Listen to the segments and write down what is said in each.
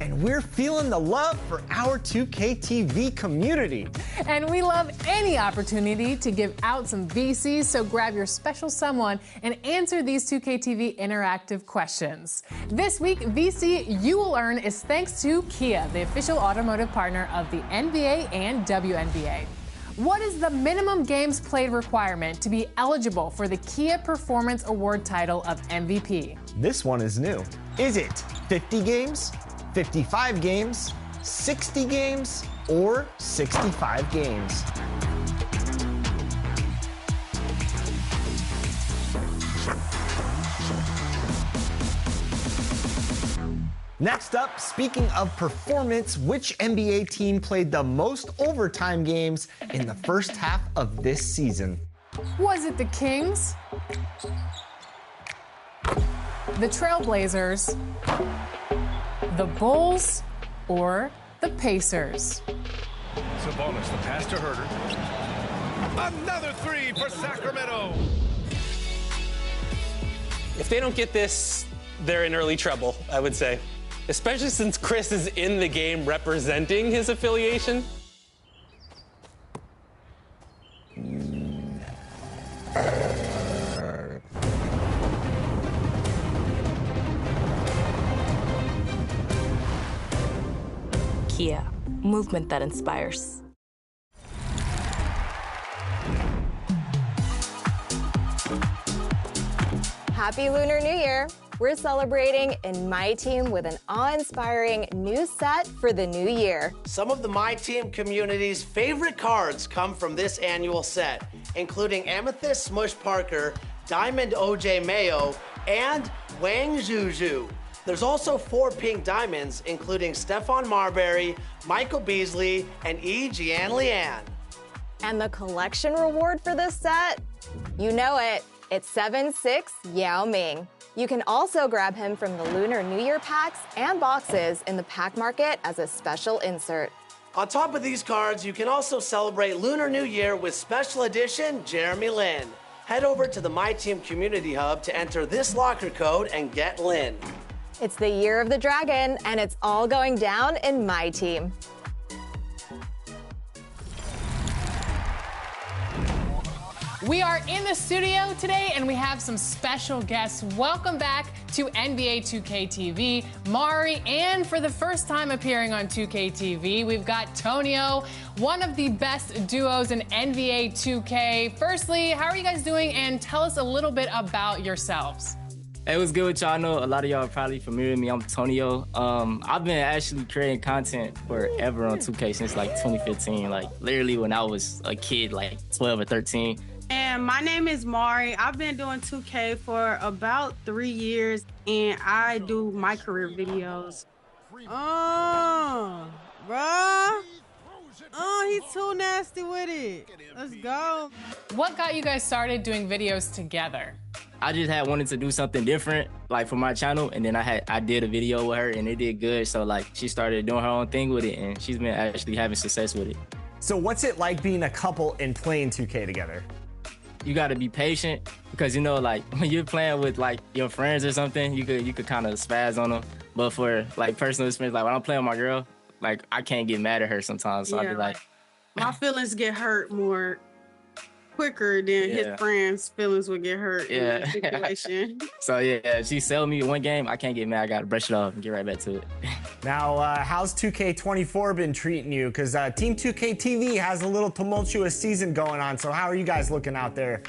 and we're feeling the love for our 2K TV community. And we love any opportunity to give out some VCs, so grab your special someone and answer these 2K TV interactive questions. This week, VC you will earn is thanks to Kia, the official automotive partner of the NBA and WNBA. What is the minimum games played requirement to be eligible for the Kia Performance Award title of MVP? This one is new. Is it 50 games, 55 games, 60 games, or 65 games? Next up, speaking of performance, which NBA team played the most overtime games in the first half of this season? Was it the Kings, the Trailblazers, the Bulls, or the Pacers? Sabonis, the pass to Herter. Another three for Sacramento. If they don't get this, they're in early trouble, I would say. Especially since Chris is in the game representing his affiliation. Kia, movement that inspires. Happy Lunar New Year! We're celebrating in My Team with an awe-inspiring new set for the new year. Some of the My Team community's favorite cards come from this annual set, including Amethyst Smush Parker, Diamond OJ Mayo, and Wang Zhuzhu. There's also 4 pink diamonds, including Stephon Marbury, Michael Beasley, and Jian Lian. And the collection reward for this set? You know it. It's 7-6 Yao Ming. You can also grab him from the Lunar New Year packs and boxes in the pack market as a special insert. On top of these cards, you can also celebrate Lunar New Year with Special Edition Jeremy Lin. Head over to the My Team Community Hub to enter this locker code and get Lin. It's the Year of the Dragon, and it's all going down in My Team. We are in the studio today, and we have some special guests. Welcome back to NBA 2K TV, Mari, and for the first time appearing on 2K TV, we've got Tonio, one of the best duos in NBA 2K. Firstly, how are you guys doing, and tell us a little bit about yourselves. Hey, what's good with y'all? I know a lot of y'all are probably familiar with me. I'm Tonio. I've been actually creating content forever on 2K since like 2015, like literally when I was a kid, like 12 or 13. And my name is Mari. I've been doing 2K for about 3 years, and I do my career videos. Oh, bruh. Oh, he's too nasty with it. Let's go. What got you guys started doing videos together? I just had wanted to do something different, like for my channel, and then I did a video with her, and it did good. So like she started doing her own thing with it, and she's been actually having success with it. So what's it like being a couple and playing 2K together? You got to be patient because, you know, like when you're playing with like your friends or something, you could kind of spaz on them. But for like personal experience, like when I'm playing with my girl, like I can't get mad at her sometimes. So Yeah, I'll be like, my feelings get hurt more quicker than his friends' feelings would get hurt in that situation. So yeah, she sell me one game, I can't get mad. I got to brush it off and get right back to it. Now, how's 2K24 been treating you? Because Team 2K TV has a little tumultuous season going on. So how are you guys looking out there?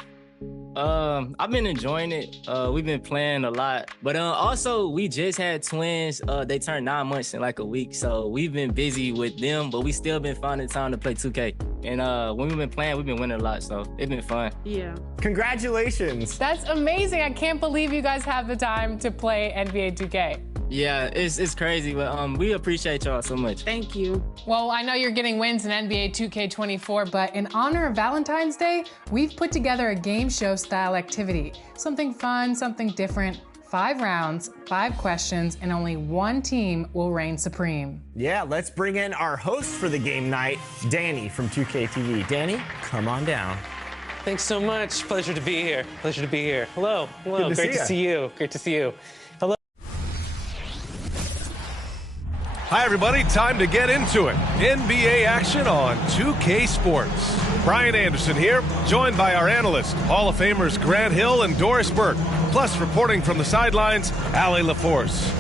I've been enjoying it. We've been playing a lot, but also we just had twins. They turned 9 months in like a week, so we've been busy with them, but we still been finding time to play 2K. And when we've been playing, we've been winning a lot, so it's been fun. Yeah. Congratulations. That's amazing. I can't believe you guys have the time to play NBA 2K. Yeah, it's crazy, but we appreciate y'all so much. Thank you. Well, I know you're getting wins in NBA 2K24, but in honor of Valentine's Day, we've put together a game show style activity. Something fun, something different. 5 rounds, 5 questions, and only one team will reign supreme. Yeah, let's bring in our host for the game night, Danny from 2K TV. Danny, come on down. Thanks so much. Pleasure to be here. Pleasure to be here. Hello. Good to Great see to see you. Great to see you. Hello. Hi, everybody. Time to get into it. NBA action on 2K Sports. Brian Anderson here, joined by our analysts, Hall of Famers Grant Hill and Doris Burke. Plus, reporting from the sidelines, Allie LaForce.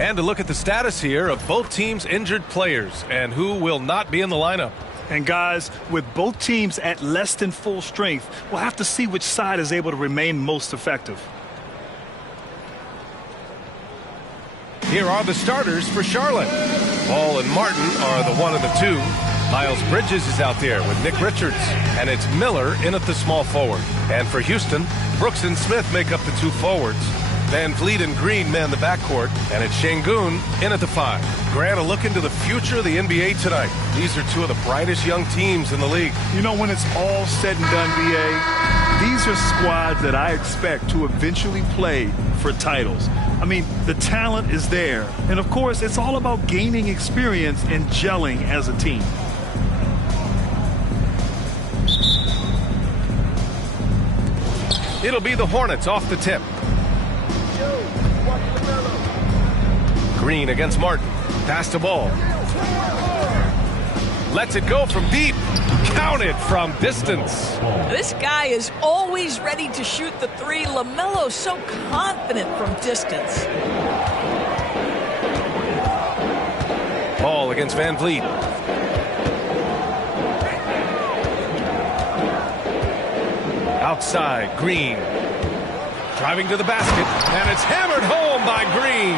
And to look at the status here of both teams' injured players and who will not be in the lineup. And guys, with both teams at less than full strength, we'll have to see which side is able to remain most effective. Here are the starters for Charlotte. Ball and Martin are the one of the two. Miles Bridges is out there with Nick Richards. And it's Miller in at the small forward. And for Houston, Brooks and Smith make up the two forwards. Van Vliet and Green man the backcourt. And it's Şengün in at the 5. Grant, a look into the future of the NBA tonight. These are two of the brightest young teams in the league. You know, when it's all said and done, BA, these are squads that I expect to eventually play for titles. I mean, the talent is there. And, of course, it's all about gaining experience and gelling as a team. It'll be the Hornets off the tip. Green against Martin. Pass the ball. Lets it go from deep. Counted from distance. This guy is always ready to shoot the three. LaMelo's so confident from distance. Ball against Van Vliet. Outside, Green. Driving to the basket, and it's hammered home by Green.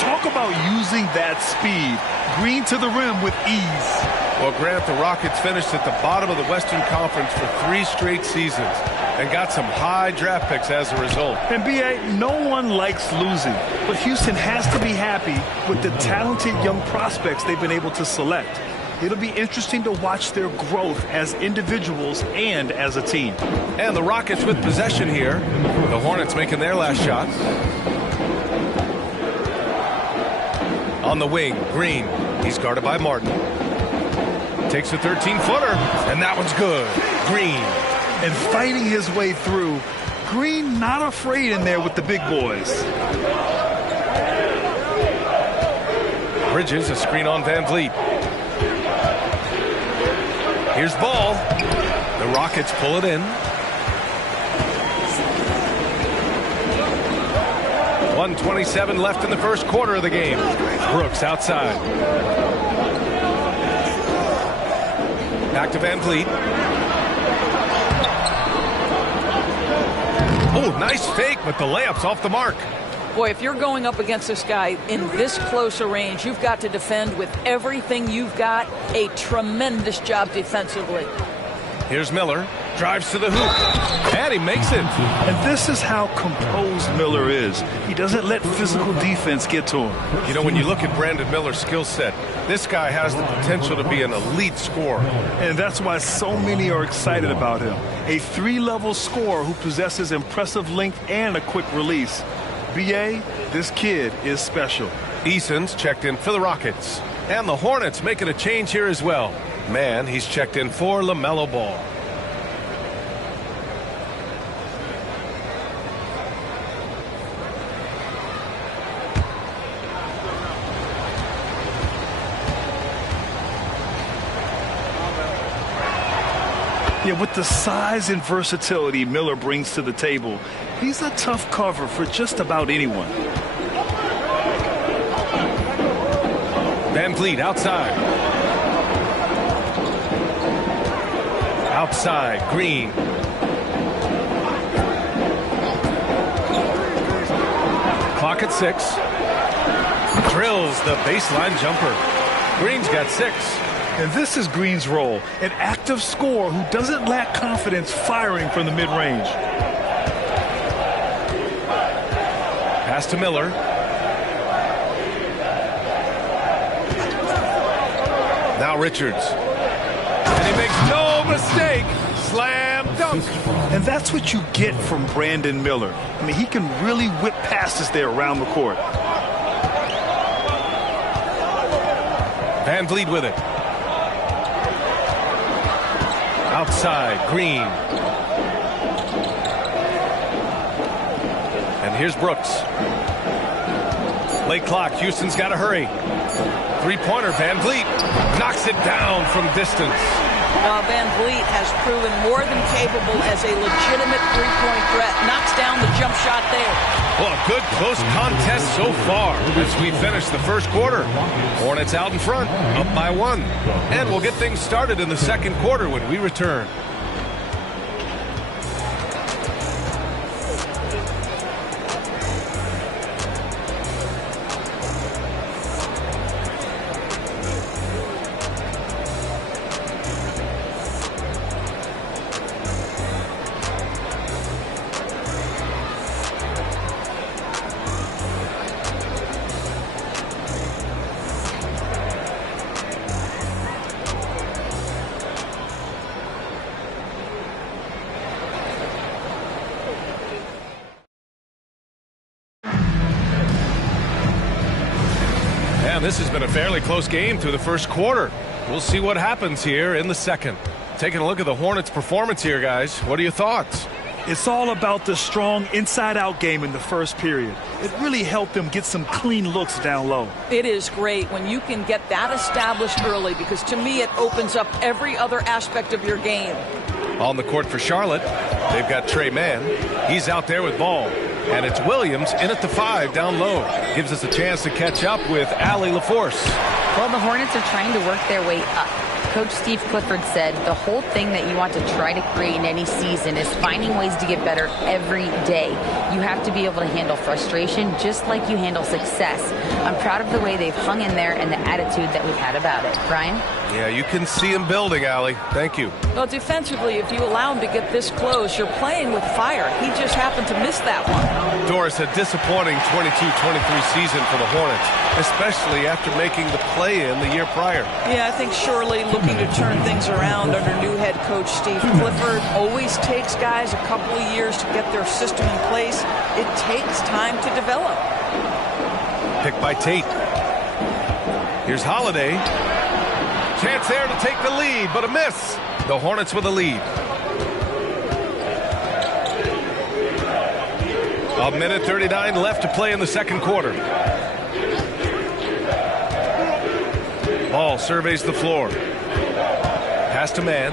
Talk about using that speed. Green to the rim with ease. Well, Grant, the Rockets finished at the bottom of the Western Conference for 3 straight seasons and got some high draft picks as a result. And BA, no one likes losing, but Houston has to be happy with the talented young prospects they've been able to select. It'll be interesting to watch their growth as individuals and as a team. And the Rockets with possession here. The Hornets making their last shot. On the wing, Green. He's guarded by Martin. Takes a 13-footer, and that one's good. Green. And fighting his way through. Green not afraid in there with the big boys. Bridges, a screen on Van Vliet. Here's Ball. The Rockets pull it in. 1:27 left in the first quarter of the game. Brooks outside. Back to Van Vliet. Oh, nice fake, but the layup's off the mark. Boy, if you're going up against this guy in this close a range, you've got to defend with everything you've got. A tremendous job defensively. Here's Miller. Drives to the hoop. And he makes it. And this is how composed Miller is. He doesn't let physical defense get to him. You know, when you look at Brandon Miller's skill set, this guy has the potential to be an elite scorer. And that's why so many are excited about him. A 3-level scorer who possesses impressive length and a quick release. BA, this kid is special. Eason's checked in for the Rockets. And the Hornets making a change here as well. Man, he's checked in for LaMelo Ball. Yeah, with the size and versatility Miller brings to the table, he's a tough cover for just about anyone. Van Vliet outside. Outside, Green. Clock at 6. Drills the baseline jumper. Green's got 6. And this is Green's role, an active scorer who doesn't lack confidence firing from the mid-range. Pass to Miller. Now Richards. And he makes no mistake. Slam dunk. And that's what you get from Brandon Miller. I mean, he can really whip passes there around the court. Van Vliet with it. Outside, Green. And here's Brooks. Late clock, Houston's got to hurry. Three-pointer, Van Vliet knocks it down from distance. Van Vliet has proven more than capable as a legitimate three-point threat. Knocks down the jump shot there. Well, a good close contest so far as we finish the first quarter. Hornets out in front, up by 1. And we'll get things started in the second quarter when we return. This has been a fairly close game through the first quarter. We'll see what happens here in the second. Taking a look at the Hornets' performance here, guys. What are your thoughts? It's all about the strong inside-out game in the first period. It really helped them get some clean looks down low. It is great when you can get that established early because to me it opens up every other aspect of your game. On the court for Charlotte, they've got Trey Mann. He's out there with ball. And it's Williams in at the 5 down low. Gives us a chance to catch up with Allie LaForce. Well, the Hornets are trying to work their way up. Coach Steve Clifford said the whole thing that you want to try to create in any season is finding ways to get better every day. You have to be able to handle frustration just like you handle success. I'm proud of the way they've hung in there and the attitude that we've had about it. Brian? Yeah, you can see him building, Allie. Thank you. Well, defensively, if you allow him to get this close, you're playing with fire. He just happened to miss that one. Doris, a disappointing 22-23 season for the Hornets, especially after making the play-in the year prior. Yeah, I think surely looking to turn things around under new head coach Steve Clifford. Always takes guys a couple of years to get their system in place. It takes time to develop. Picked by Tate. Here's Holiday. Chance there to take the lead, but a miss. The Hornets with a lead. A minute 39 left to play in the second quarter. Ball surveys the floor. Pass to Mann.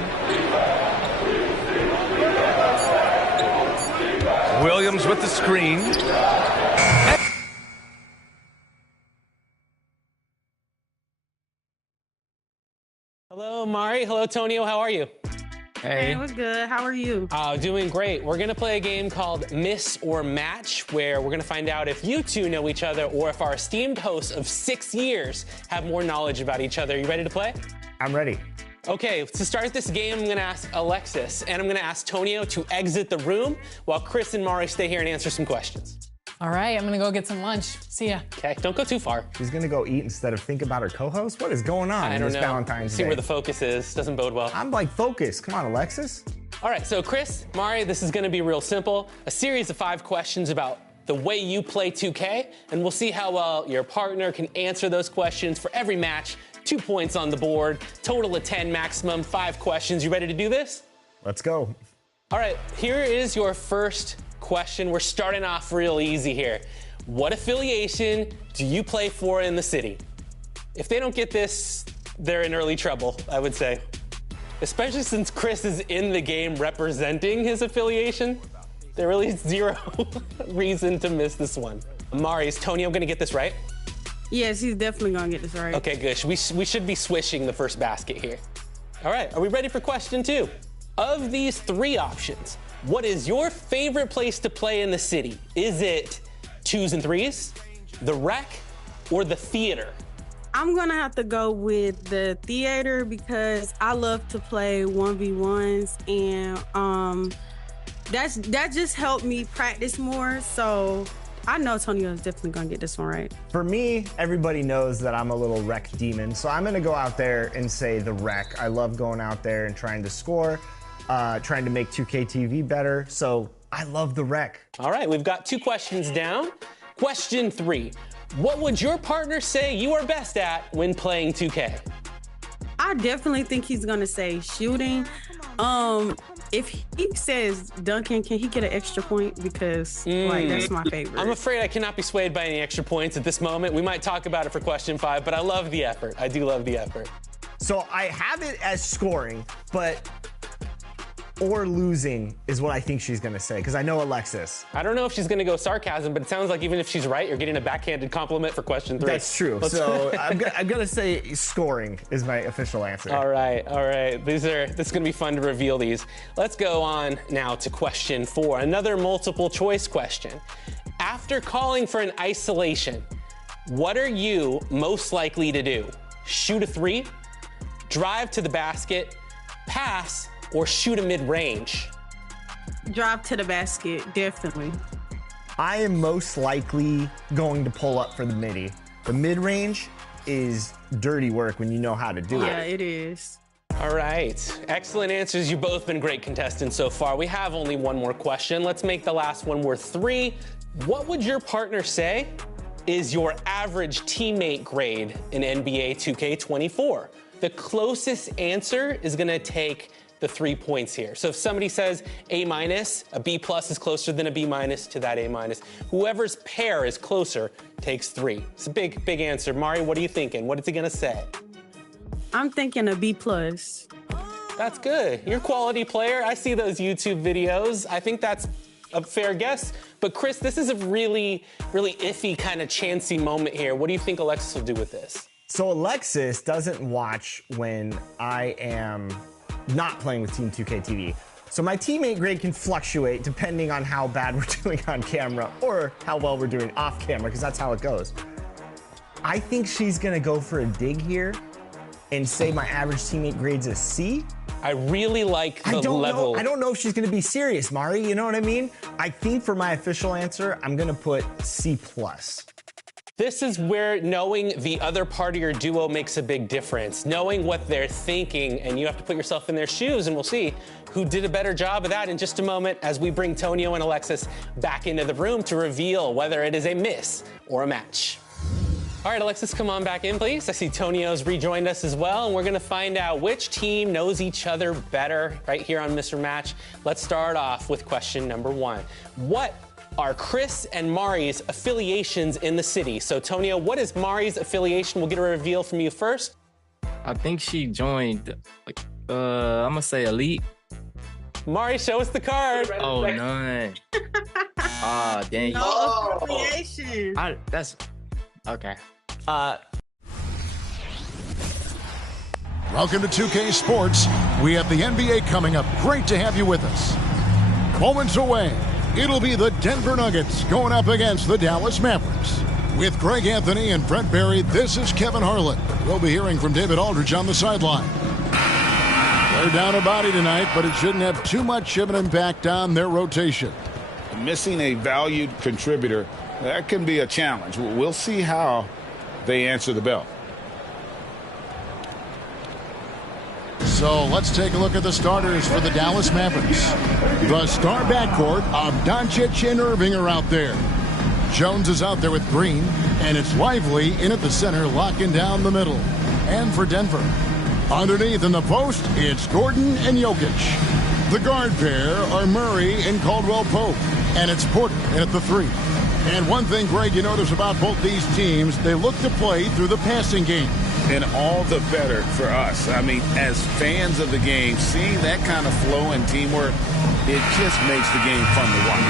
Williams with the screen. Hello, Mari. Hello, Tonio. How are you? Hey, we're good. How are you? Doing great. We're going to play a game called Miss or Match, where we're going to find out if you two know each other or if our esteemed hosts of 6 years have more knowledge about each other. You ready to play? I'm ready. Okay, to start this game, I'm going to ask Alexis, and I'm going to ask Tonio to exit the room while Chris and Mari stay here and answer some questions. All right, I'm going to go get some lunch. See ya. Okay, don't go too far. She's going to go eat instead of think about her co-host? What is going on in this Valentine's Day? See where the focus is. Doesn't bode well. I'm like focused. Come on, Alexis. All right, so Chris, Mari, this is going to be real simple. A series of 5 questions about the way you play 2K, and we'll see how well your partner can answer those questions for every match. 2 points on the board, total of 10 maximum, 5 questions. You ready to do this? Let's go. All right, here is your first question. We're starting off real easy here. What affiliation do you play for in the city? If they don't get this, they're in early trouble, I would say. Especially since Chris is in the game representing his affiliation. There really is zero reason to miss this one. Mari, is Tonio going to get this right? Yes, he's definitely going to get this right. Okay, good. We should be swishing the first basket here. All right, are we ready for question 2? Of these 3 options, what is your favorite place to play in the city? Is it 2s and 3s, the rec, or the theater? I'm going to have to go with the theater because I love to play 1v1s, and that just helped me practice more, so I know Tonio is definitely going to get this one right. For me, everybody knows that I'm a little rec demon, so I'm going to go out there and say the rec. I love going out there and trying to score, trying to make 2K TV better, so I love the rec. All right, we've got 2 questions down. Question 3. What would your partner say you are best at when playing 2K? I definitely think he's going to say shooting. If he says Duncan, can he get an extra point? Because like that's my favorite. I'm afraid I cannot be swayed by any extra points at this moment. We might talk about it for question 5, but I love the effort. I do love the effort. So I have it as scoring, but or losing is what I think she's going to say, because I know Alexis. I don't know if she's going to go sarcasm, but it sounds like even if she's right, you're getting a backhanded compliment for question 3. That's true. So I'm going to say scoring is my official answer. All right. This is going to be fun to reveal these. Let's go on now to question 4, another multiple choice question. After calling for an isolation, what are you most likely to do? Shoot a 3, drive to the basket, pass, or shoot a mid-range? Drive to the basket, definitely. I am most likely going to pull up for the midi. The mid-range is dirty work when you know how to do it. Yeah, it is. All right. Excellent answers. You've both been great contestants so far. We have only one more question. Let's make the last one worth 3. What would your partner say is your average teammate grade in NBA 2K24? The closest answer is going to take the 3 points here. So if somebody says A-, a B+ is closer than a B- to that A-. Whoever's pair is closer takes 3. It's a big answer. Mari, what are you thinking? What is he gonna say? I'm thinking a B+. That's good. You're a quality player. I see those YouTube videos. I think that's a fair guess. But Chris, this is a really iffy kind of chancy moment here. What do you think Alexis will do with this? So Alexis doesn't watch when I am not playing with Team 2K TV. So my teammate grade can fluctuate depending on how bad we're doing on camera or how well we're doing off camera, because that's how it goes. I think she's gonna go for a dig here and say my average teammate grade's a C. I really like the level. I don't know if she's gonna be serious, Mari, you know what I mean? I think for my official answer, I'm gonna put C+. This is where knowing the other part of your duo makes a big difference. Knowing what they're thinking, and you have to put yourself in their shoes, and we'll see who did a better job of that in just a moment as we bring Tonio and Alexis back into the room to reveal whether it is a miss or a match. All right, Alexis, come on back in, please. I see Tonio's rejoined us as well, and we're gonna find out which team knows each other better right here on Mr. Match. Let's start off with question number 1. What are Chris and Mari's affiliations in the city? So, Tonio, what is Mari's affiliation? We'll get a reveal from you first. I think she joined, I'm gonna say Elite. Mari, show us the card. Oh, none. Ah, dang. No affiliation. That's okay. Welcome to 2K Sports. We have the NBA coming up. Great to have you with us. Moments away, it'll be the Denver Nuggets going up against the Dallas Mavericks. With Greg Anthony and Brent Barry, this is Kevin Harlan. We'll be hearing from David Aldridge on the sideline. They're down a body tonight, but it shouldn't have too much of an impact on their rotation. Missing a valued contributor, that can be a challenge. We'll see how they answer the bell. So let's take a look at the starters for the Dallas Mavericks. The star backcourt of Doncic and Irving are out there. Jones is out there with Green, and it's Lively in at the center, locking down the middle. And for Denver, underneath in the post, it's Gordon and Jokic. The guard pair are Murray and Caldwell Pope, and it's Porter in at the 3. And one thing, Greg, you notice about both these teams, they look to play through the passing game. And all the better for us. I mean, as fans of the game, seeing that kind of flow and teamwork, it just makes the game fun to watch.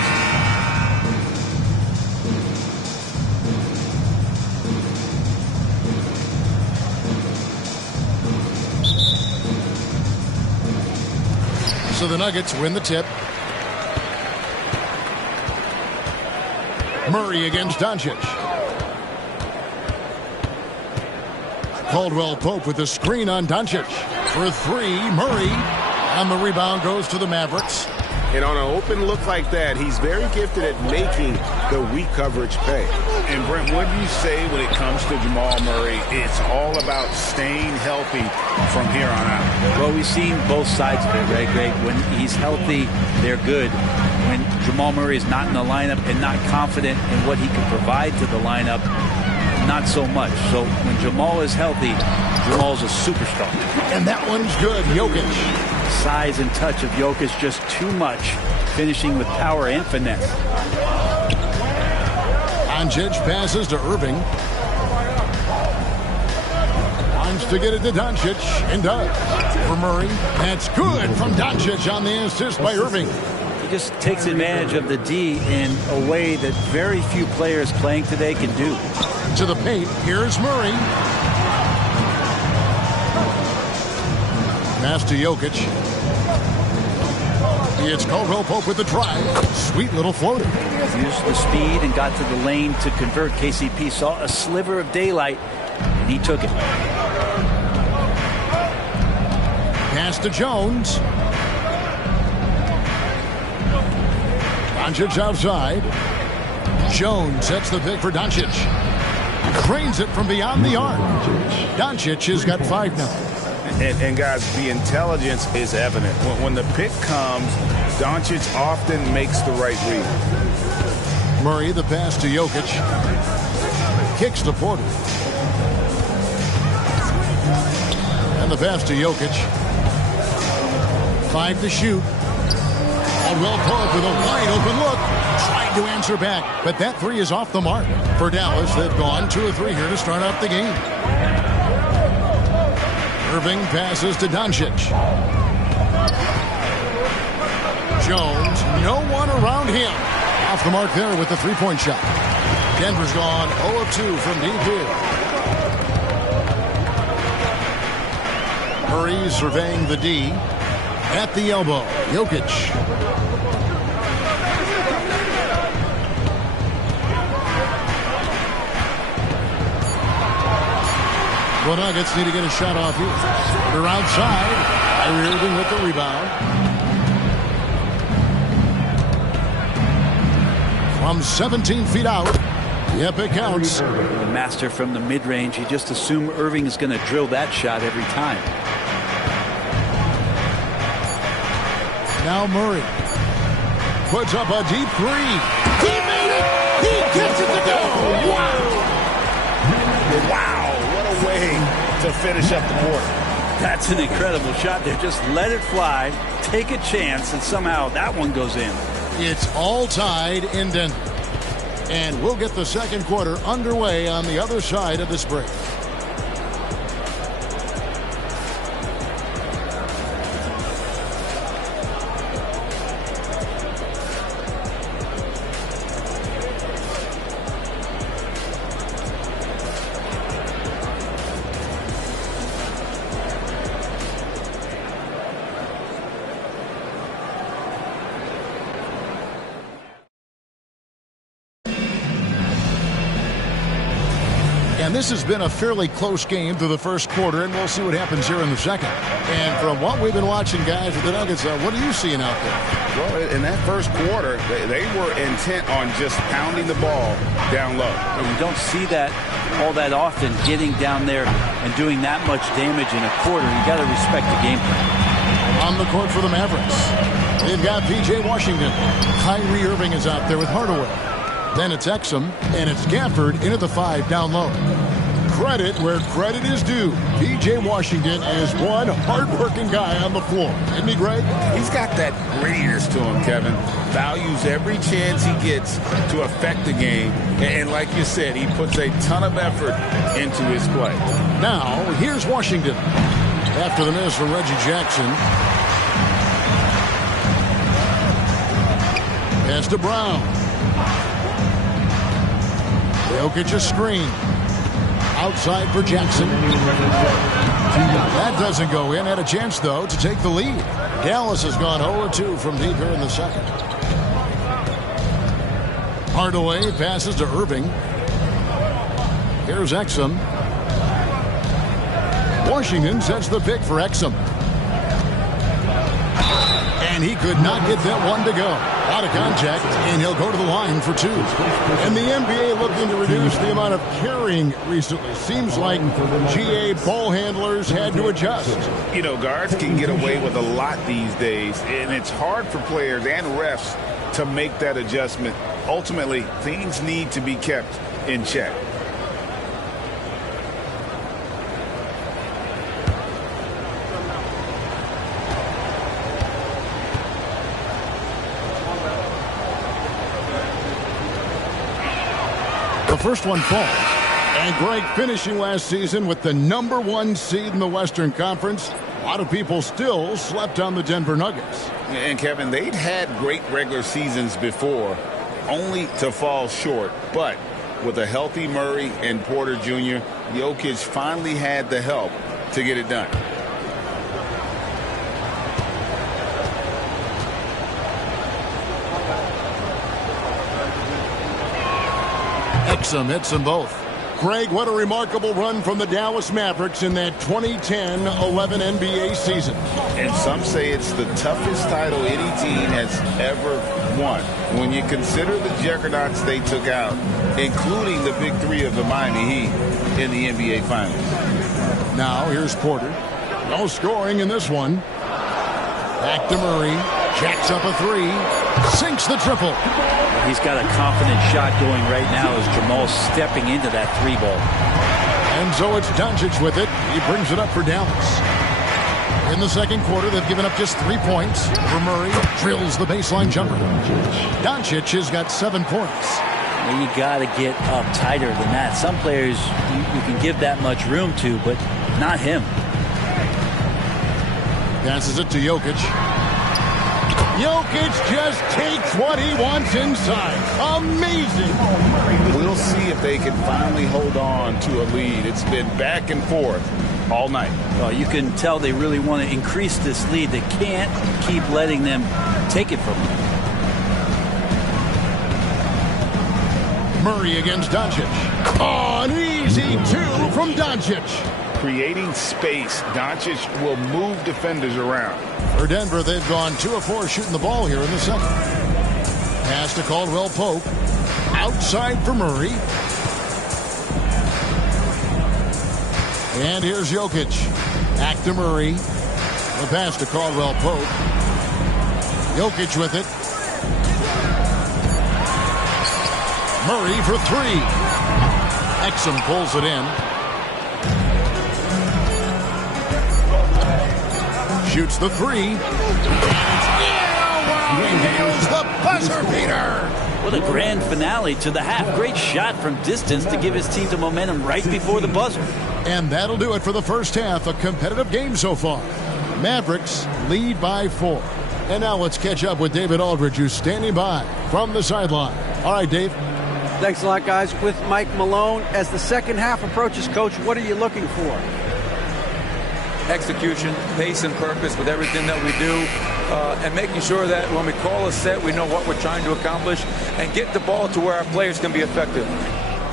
So the Nuggets win the tip. Murray against Doncic. Caldwell Pope with the screen on Doncic. For 3, Murray. And the rebound goes to the Mavericks. And on an open look like that, he's very gifted at making the weak coverage pay. And Brent, what do you say when it comes to Jamal Murray? It's all about staying healthy from here on out. Well, we've seen both sides of it, right, Greg? When he's healthy, they're good. When Jamal Murray is not in the lineup and not confident in what he can provide to the lineup, not so much. So when Jamal is healthy, Jamal's a superstar. And that one's good. Jokic. size and touch of Jokic just too much, finishing with power and finesse. Doncic passes to Irving. Wants to get it to Doncic, and does. For Murray, that's good from Doncic on the assist by Irving. He just takes advantage of the D in a way that very few players playing today can do. To the paint, here's Murray. Pass to Jokic. It's Caldwell Pope with the drive. Sweet little floater. Used the speed and got to the lane to convert. KCP saw a sliver of daylight, and he took it. Pass to Jones. Doncic outside. Jones sets the pick for Doncic. Drains it from beyond the arc. Doncic has got 5 now. And guys, the intelligence is evident. When the pick comes, Doncic often makes the right read. Murray, the pass to Jokic. Kicks to Porter. And the pass to Jokic. 5 to shoot. Caldwell Pope with a wide open look. Tried to answer back, but that 3 is off the mark. For Dallas, they've gone 2 of 3 here to start off the game. Irving passes to Doncic. Jones, no one around him. Off the mark there with the 3-point shot. Denver's gone 0 of 2 from deep here. Murray surveying the D. At the elbow, Jokic. The Nuggets need to get a shot off here. They're outside. Kyrie Irving with the rebound. From 17 feet out. Yep, it counts. The master from the mid-range. You just assume Irving is going to drill that shot every time. Now Murray puts up a deep 3. He made it. He gets it to go. Wow. Wow. Way to finish up the quarter. That's an incredible shot there. Just let it fly, take a chance, and somehow that one goes in. It's all tied in Denver. And we'll get the second quarter underway on the other side of this break. And this has been a fairly close game through the first quarter, and we'll see what happens here in the second. And from what we've been watching, guys, with the Nuggets, what are you seeing out there? Well, in that first quarter, they were intent on just pounding the ball down low. You don't see that all that often, getting down there and doing that much damage in a quarter. You got to respect the game plan. On the court for the Mavericks, they've got P.J. Washington. Kyrie Irving is out there with Hardaway. Then it's Exum, and it's Gafford into the 5 down low. Credit where credit is due. P.J. Washington is one hard-working guy on the floor. Isn't he, Greg? He's got that grittiness to him, Kevin. Values every chance he gets to affect the game. And like you said, he puts a ton of effort into his play. Now, here's Washington. After the miss from Reggie Jackson. Pass to Brown. Jokic a screen. Outside for Jackson. That doesn't go in. Had a chance, though, to take the lead. Dallas has gone 0-2 from deep here in the second. Hardaway passes to Irving. Here's Exum. Washington sets the pick for Exum. And he could not get that one to go. Out of contact, and he'll go to the line for 2. And the NBA looking to reduce the amount of carrying recently. Seems like GA ball handlers had to adjust. You know, guards can get away with a lot these days, and it's hard for players and refs to make that adjustment. Ultimately, things need to be kept in check. first one falls. And Greg finishing last season with the #1 seed in the Western Conference. A lot of people still slept on the Denver Nuggets. And Kevin, they'd had great regular seasons before, only to fall short. But with a healthy Murray and Porter Jr., Jokic finally had the help to get it done. Exum hits them both. Greg, what a remarkable run from the Dallas Mavericks in that 2010-11 NBA season. And some say it's the toughest title any team has ever won. When you consider the juggernauts they took out, including the big three of the Miami Heat in the NBA Finals. Now here's Porter. No scoring in this one. Back to Murray. Jacks up a three. Sinks the triple. He's got a confident shot going right now as Jamal's stepping into that three ball. And so it's Doncic with it. He brings it up for Dallas. In the second quarter, they've given up just 3 points. Murray drills the baseline jumper. Doncic has got 7 points. You got to get up tighter than that. Some players you can give that much room to, but not him. Passes it to Jokic. Jokic just takes what he wants inside. Amazing. We'll see if they can finally hold on to a lead. It's been back and forth all night. Well, you can tell they really want to increase this lead. They can't keep letting them take it from them. Murray against Doncic. Oh, an easy 2 from Doncic. Creating space, Doncic will move defenders around. For Denver, they've gone 2 of 4 shooting the ball here in the second. Pass to Caldwell Pope. Outside for Murray. And here's Jokic. Back to Murray. The pass to Caldwell Pope. Jokic with it. Murray for 3. Exum pulls it in. Shoots the 3. He nails the buzzer beater. What a grand finale to the half. Great shot from distance to give his team the momentum right before the buzzer. And that'll do it for the first half. A competitive game so far. Mavericks lead by 4. And now let's catch up with David Aldridge, who's standing by from the sideline. All right, Dave. Thanks a lot, guys. With Mike Malone, as the second half approaches, Coach, what are you looking for? Execution, pace, and purpose with everything that we do, and making sure that when we call a set, we know what we're trying to accomplish and get the ball to where our players can be effective.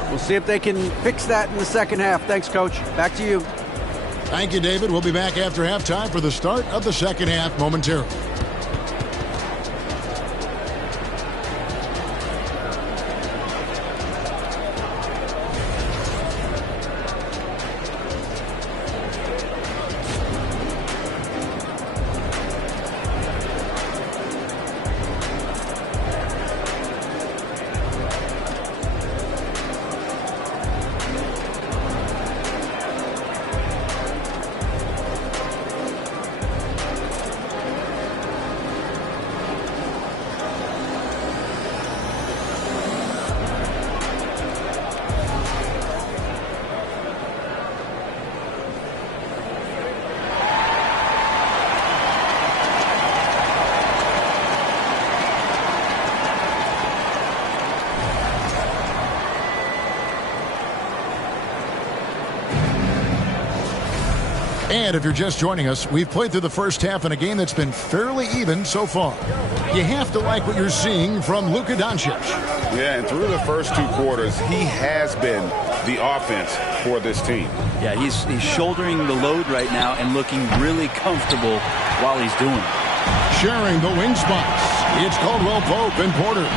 We'll see if they can fix that in the second half. Thanks, Coach. Back to you. Thank you, David. We'll be back after halftime for the start of the second half momentarily. And if you're just joining us, we've played through the first half in a game that's been fairly even so far. You have to like what you're seeing from Luka Doncic. Yeah, and through the first 2 quarters, he has been the offense for this team. Yeah, he's shouldering the load right now and looking really comfortable while he's doing it. Sharing the wing spots, it's Caldwell Pope and Porter.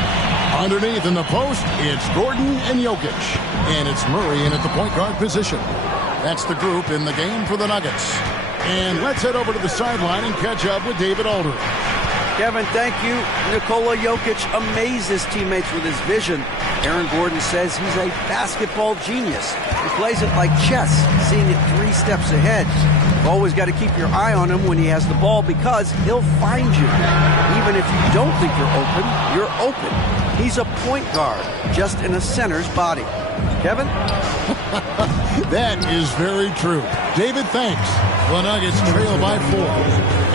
Underneath in the post, it's Gordon and Jokic. And it's Murray in at the point guard position. That's the group in the game for the Nuggets. And let's head over to the sideline and catch up with David Aldridge. Kevin, thank you. Nikola Jokic amazes teammates with his vision. Aaron Gordon says he's a basketball genius. He plays it like chess, seeing it 3 steps ahead. You've always got to keep your eye on him when he has the ball because he'll find you. Even if you don't think you're open. He's a point guard, just in a center's body. Kevin? That is very true. David, thanks. The Nuggets trail by 4.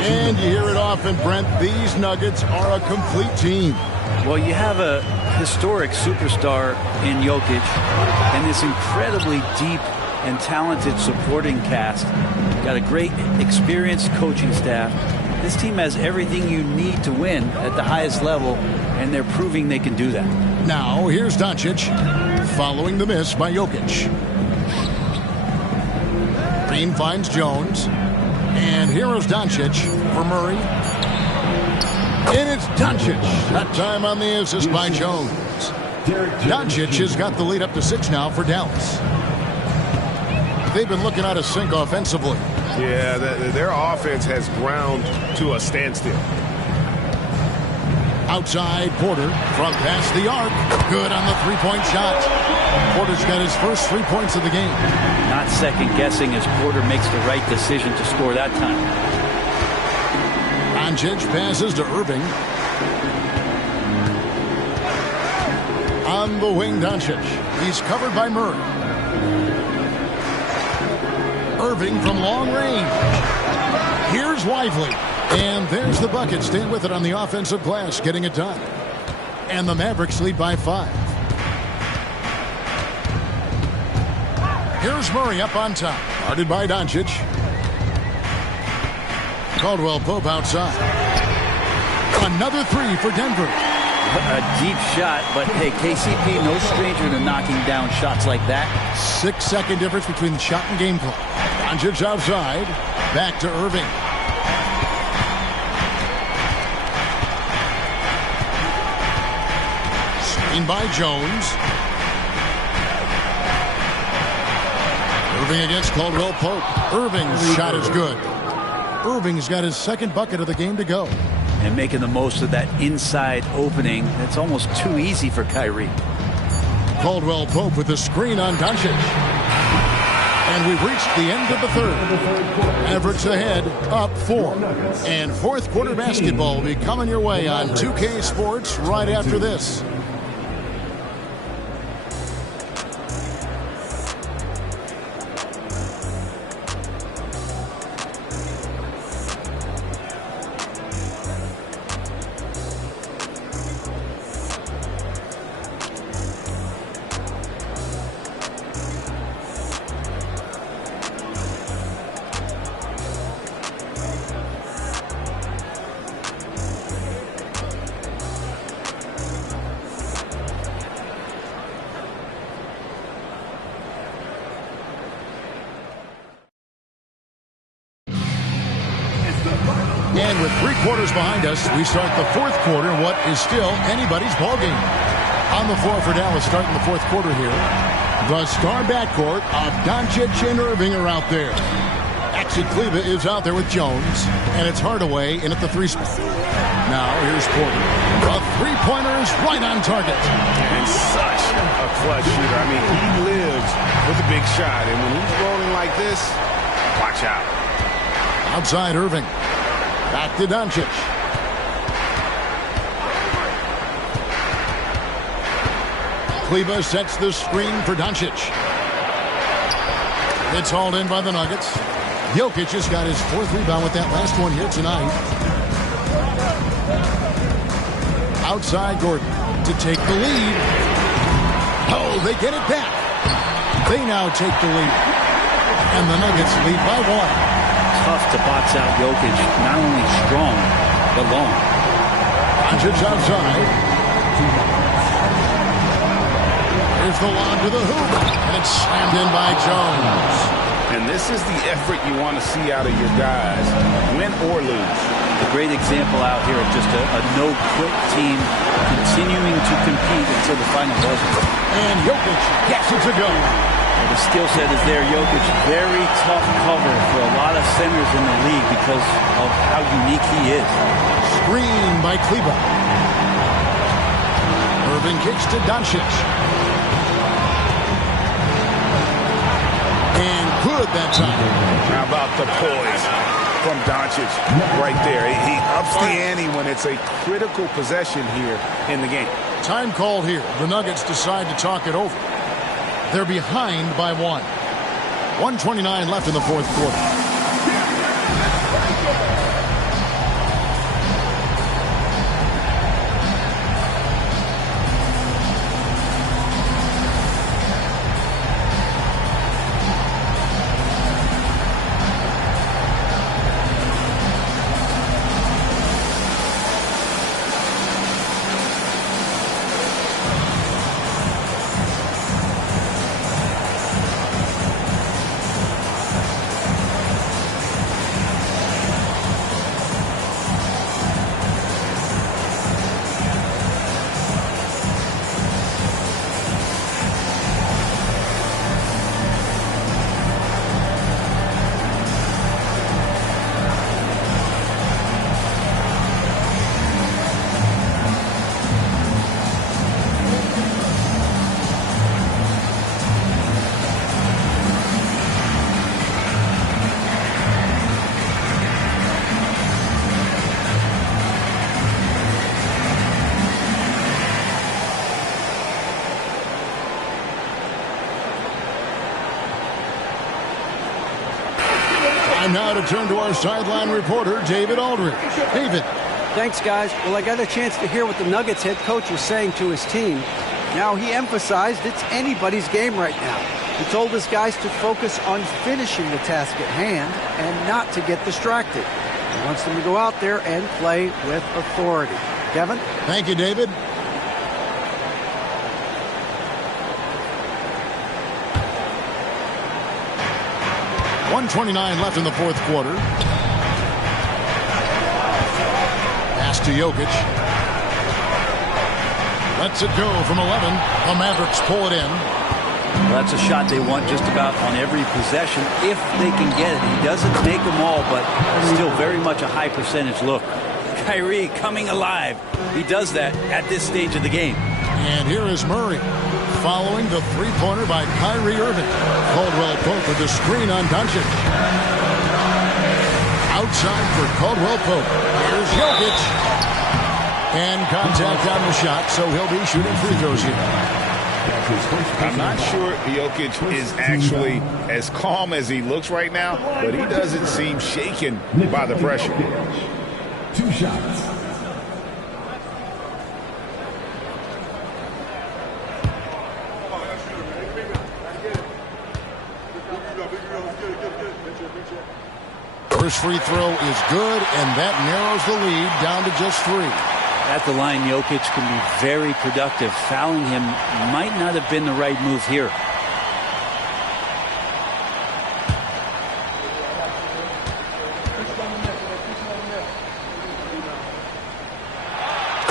And you hear it often, Brent, these Nuggets are a complete team. Well, you have a historic superstar in Jokic and this incredibly deep and talented supporting cast. Got a great experienced coaching staff. This team has everything you need to win at the highest level, and they're proving they can do that. Now, here's Doncic, following the miss by Jokic. Green finds Jones, and here is Doncic for Murray. And it's Doncic. That time on the assist by Jones. Doncic has got the lead up to 6 now for Dallas. They've been looking out of sync offensively. Yeah, their offense has ground to a standstill. Outside, Porter from past the arc. Good on the three-point shot. Porter's got his first 3 points of the game. Not second-guessing as Porter makes the right decision to score that time. Doncic passes to Irving. On the wing, Doncic. He's covered by Murray. Irving from long range. Here's Lively. And there's the bucket. Staying with it on the offensive glass, getting it done. And the Mavericks lead by 5. Here's Murray up on top. Guarded by Doncic. Caldwell Pope outside. Another 3 for Denver. A deep shot, but hey, KCP, no stranger to knocking down shots like that. 6-second difference between the shot and game clock. Doncic outside. Back to Irving. Screen by Jones. Irving against Caldwell Pope. Irving's shot is good. Irving's got his second bucket of the game to go. And making the most of that inside opening. It's almost too easy for Kyrie. Caldwell Pope with the screen on Doncic. And we've reached the end of the third. Mavericks ahead, up 4. And fourth quarter basketball will be coming your way on 2K Sports right after this. And with 3 quarters behind us, we start the fourth quarter in what is still anybody's ballgame. On the floor for Dallas, starting the fourth quarter here. The star backcourt of Doncic and Irving are out there. Maxi Kleber is out there with Jones, and it's Hardaway in at the 3 spot. Now here's Porter. The three-pointer is right on target. And such a clutch shooter. I mean, he lives with a big shot, and when he's rolling like this, watch out. Outside Irving. Back to Doncic. Kleber sets the screen for Doncic. It's hauled in by the Nuggets. Jokic has got his 4th rebound with that last one here tonight. Outside Gordon to take the lead. Oh, they get it back. They now take the lead. And the Nuggets lead by 1. Tough to box out Jokic. Not only strong, but long. Doncic outside. Here's the lob to the hoop. And it's slammed in by Jones. And this is the effort you want to see out of your guys, win or lose. A great example out here of just a no-quit team continuing to compete until the final buzzer. And Jokic gets it to go. The skill set is there. Jokic, very tough cover for a lot of centers in the league because of how unique he is. Screen by Kleber. Irving kicks to Doncic. And good that time. How about the poise from Doncic right there? He ups the ante when it's a critical possession here in the game. Time called here. The Nuggets decide to talk it over. They're behind by 1. 1:29 left in the fourth quarter. Now to turn to our sideline reporter, David Aldridge. David. Thanks, guys. Well, I got a chance to hear what the Nuggets head coach was saying to his team. Now, he emphasized it's anybody's game right now. He told his guys to focus on finishing the task at hand and not to get distracted. He wants them to go out there and play with authority. Kevin? Thank you, David. .129 left in the fourth quarter. Pass to Jokic. Lets it go from 11. The Mavericks pull it in. Well, that's a shot they want just about on every possession if they can get it. He doesn't make them all, but still very much a high percentage look. Kyrie coming alive. He does that at this stage of the game. And here is Murray following the three-pointer by Kyrie Irving. Caldwell Pope with the screen on Doncic. Outside for Caldwell Pope. Here's Jokic. And contact on the shot, so he'll be shooting free throws here. I'm not sure Jokic is actually as calm as he looks right now, but he doesn't seem shaken by the pressure. 2 shots. First free throw is good, and that narrows the lead down to just 3. At the line, Jokic can be very productive. Fouling him might not have been the right move here.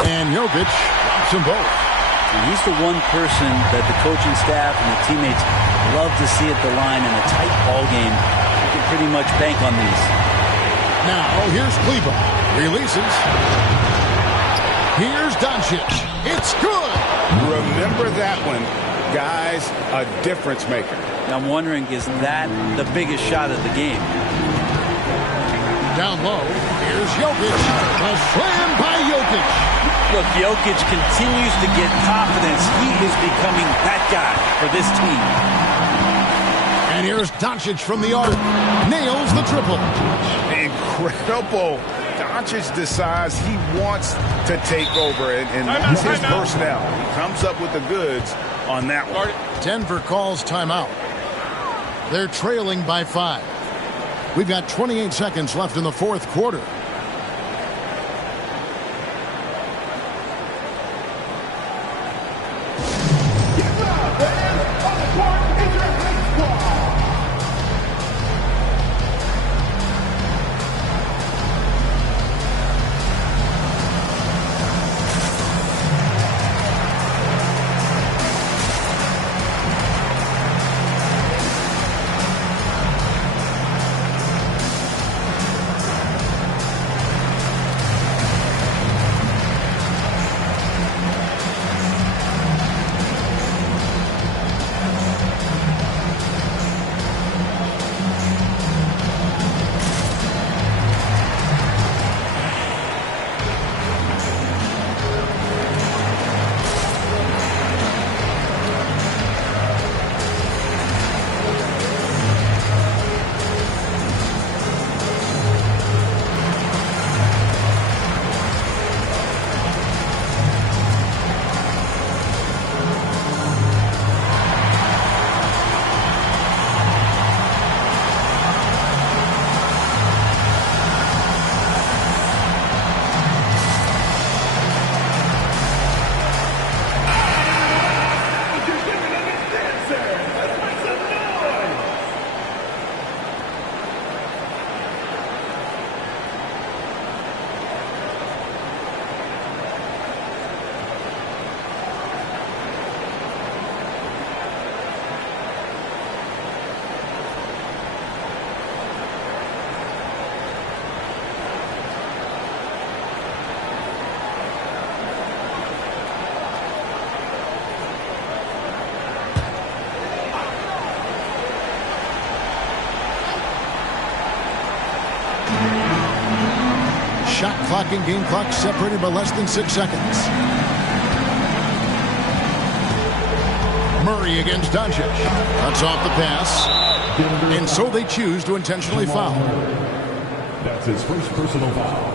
And Jokic drops them both. And he's the one person that the coaching staff and the teammates love to see at the line in a tight ball game. You can pretty much bank on these. Now, here's Kleber. Releases. Here's Doncic. It's good. Remember that one. Guys, a difference maker. I'm wondering, is that the biggest shot of the game? Down low. Here's Jokic. A slam by Jokic. Look, Jokic continues to get confidence. He is becoming that guy for this team. And here's Doncic from the arc. Nails the triple. Incredible. Doncic decides he wants to take over, and that's his personnel. He comes up with the goods on that one. Denver calls timeout. They're trailing by 5. We've got 28 seconds left in the fourth quarter. clock and game clock separated by less than 6 seconds. Murray against Doncic. Cuts off the pass. And so they choose to intentionally foul. That's his first personal foul.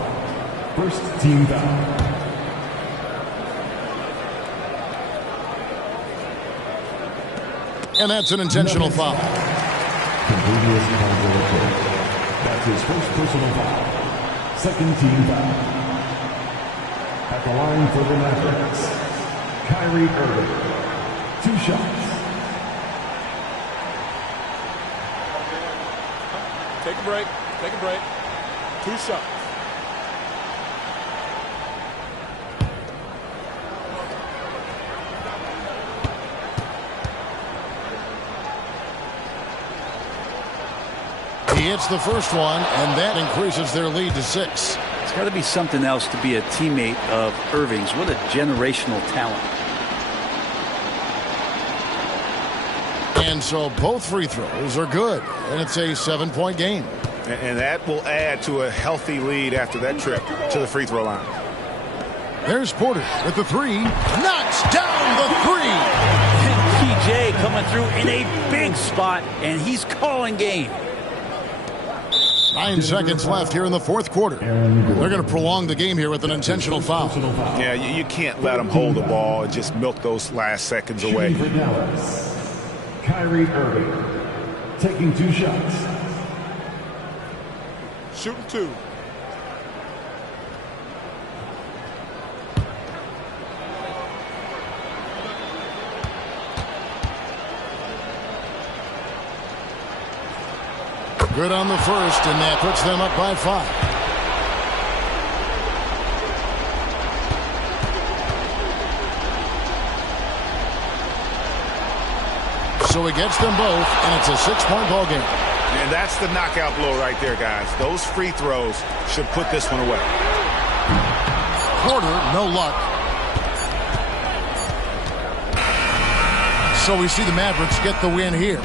First team foul. And that's an intentional foul. That's his first personal foul. Second team foul. At the line for the Mavericks, Kyrie Irving. 2 shots. Take a break. Take a break. 2 shots. He hits the first one, and that increases their lead to 6. It's got to be something else to be a teammate of Irving's. What a generational talent. And so both free throws are good, and it's a 7-point game. And that will add to a healthy lead after that trip to the free throw line. There's Porter with the 3. Knocks down the 3. And PJ coming through in a big spot, and he's calling game. 9 seconds left here in the fourth quarter. They're going to prolong the game here with an intentional foul. Yeah, you can't let them hold the ball and just milk those last seconds away. For Dallas, Kyrie Irving taking 2 shots. Shooting 2. Good on the first, and that puts them up by 5. So he gets them both, and it's a 6-point ball game. And that's the knockout blow right there, guys. Those free throws should put this one away. Porter, no luck. So we see the Mavericks get the win here.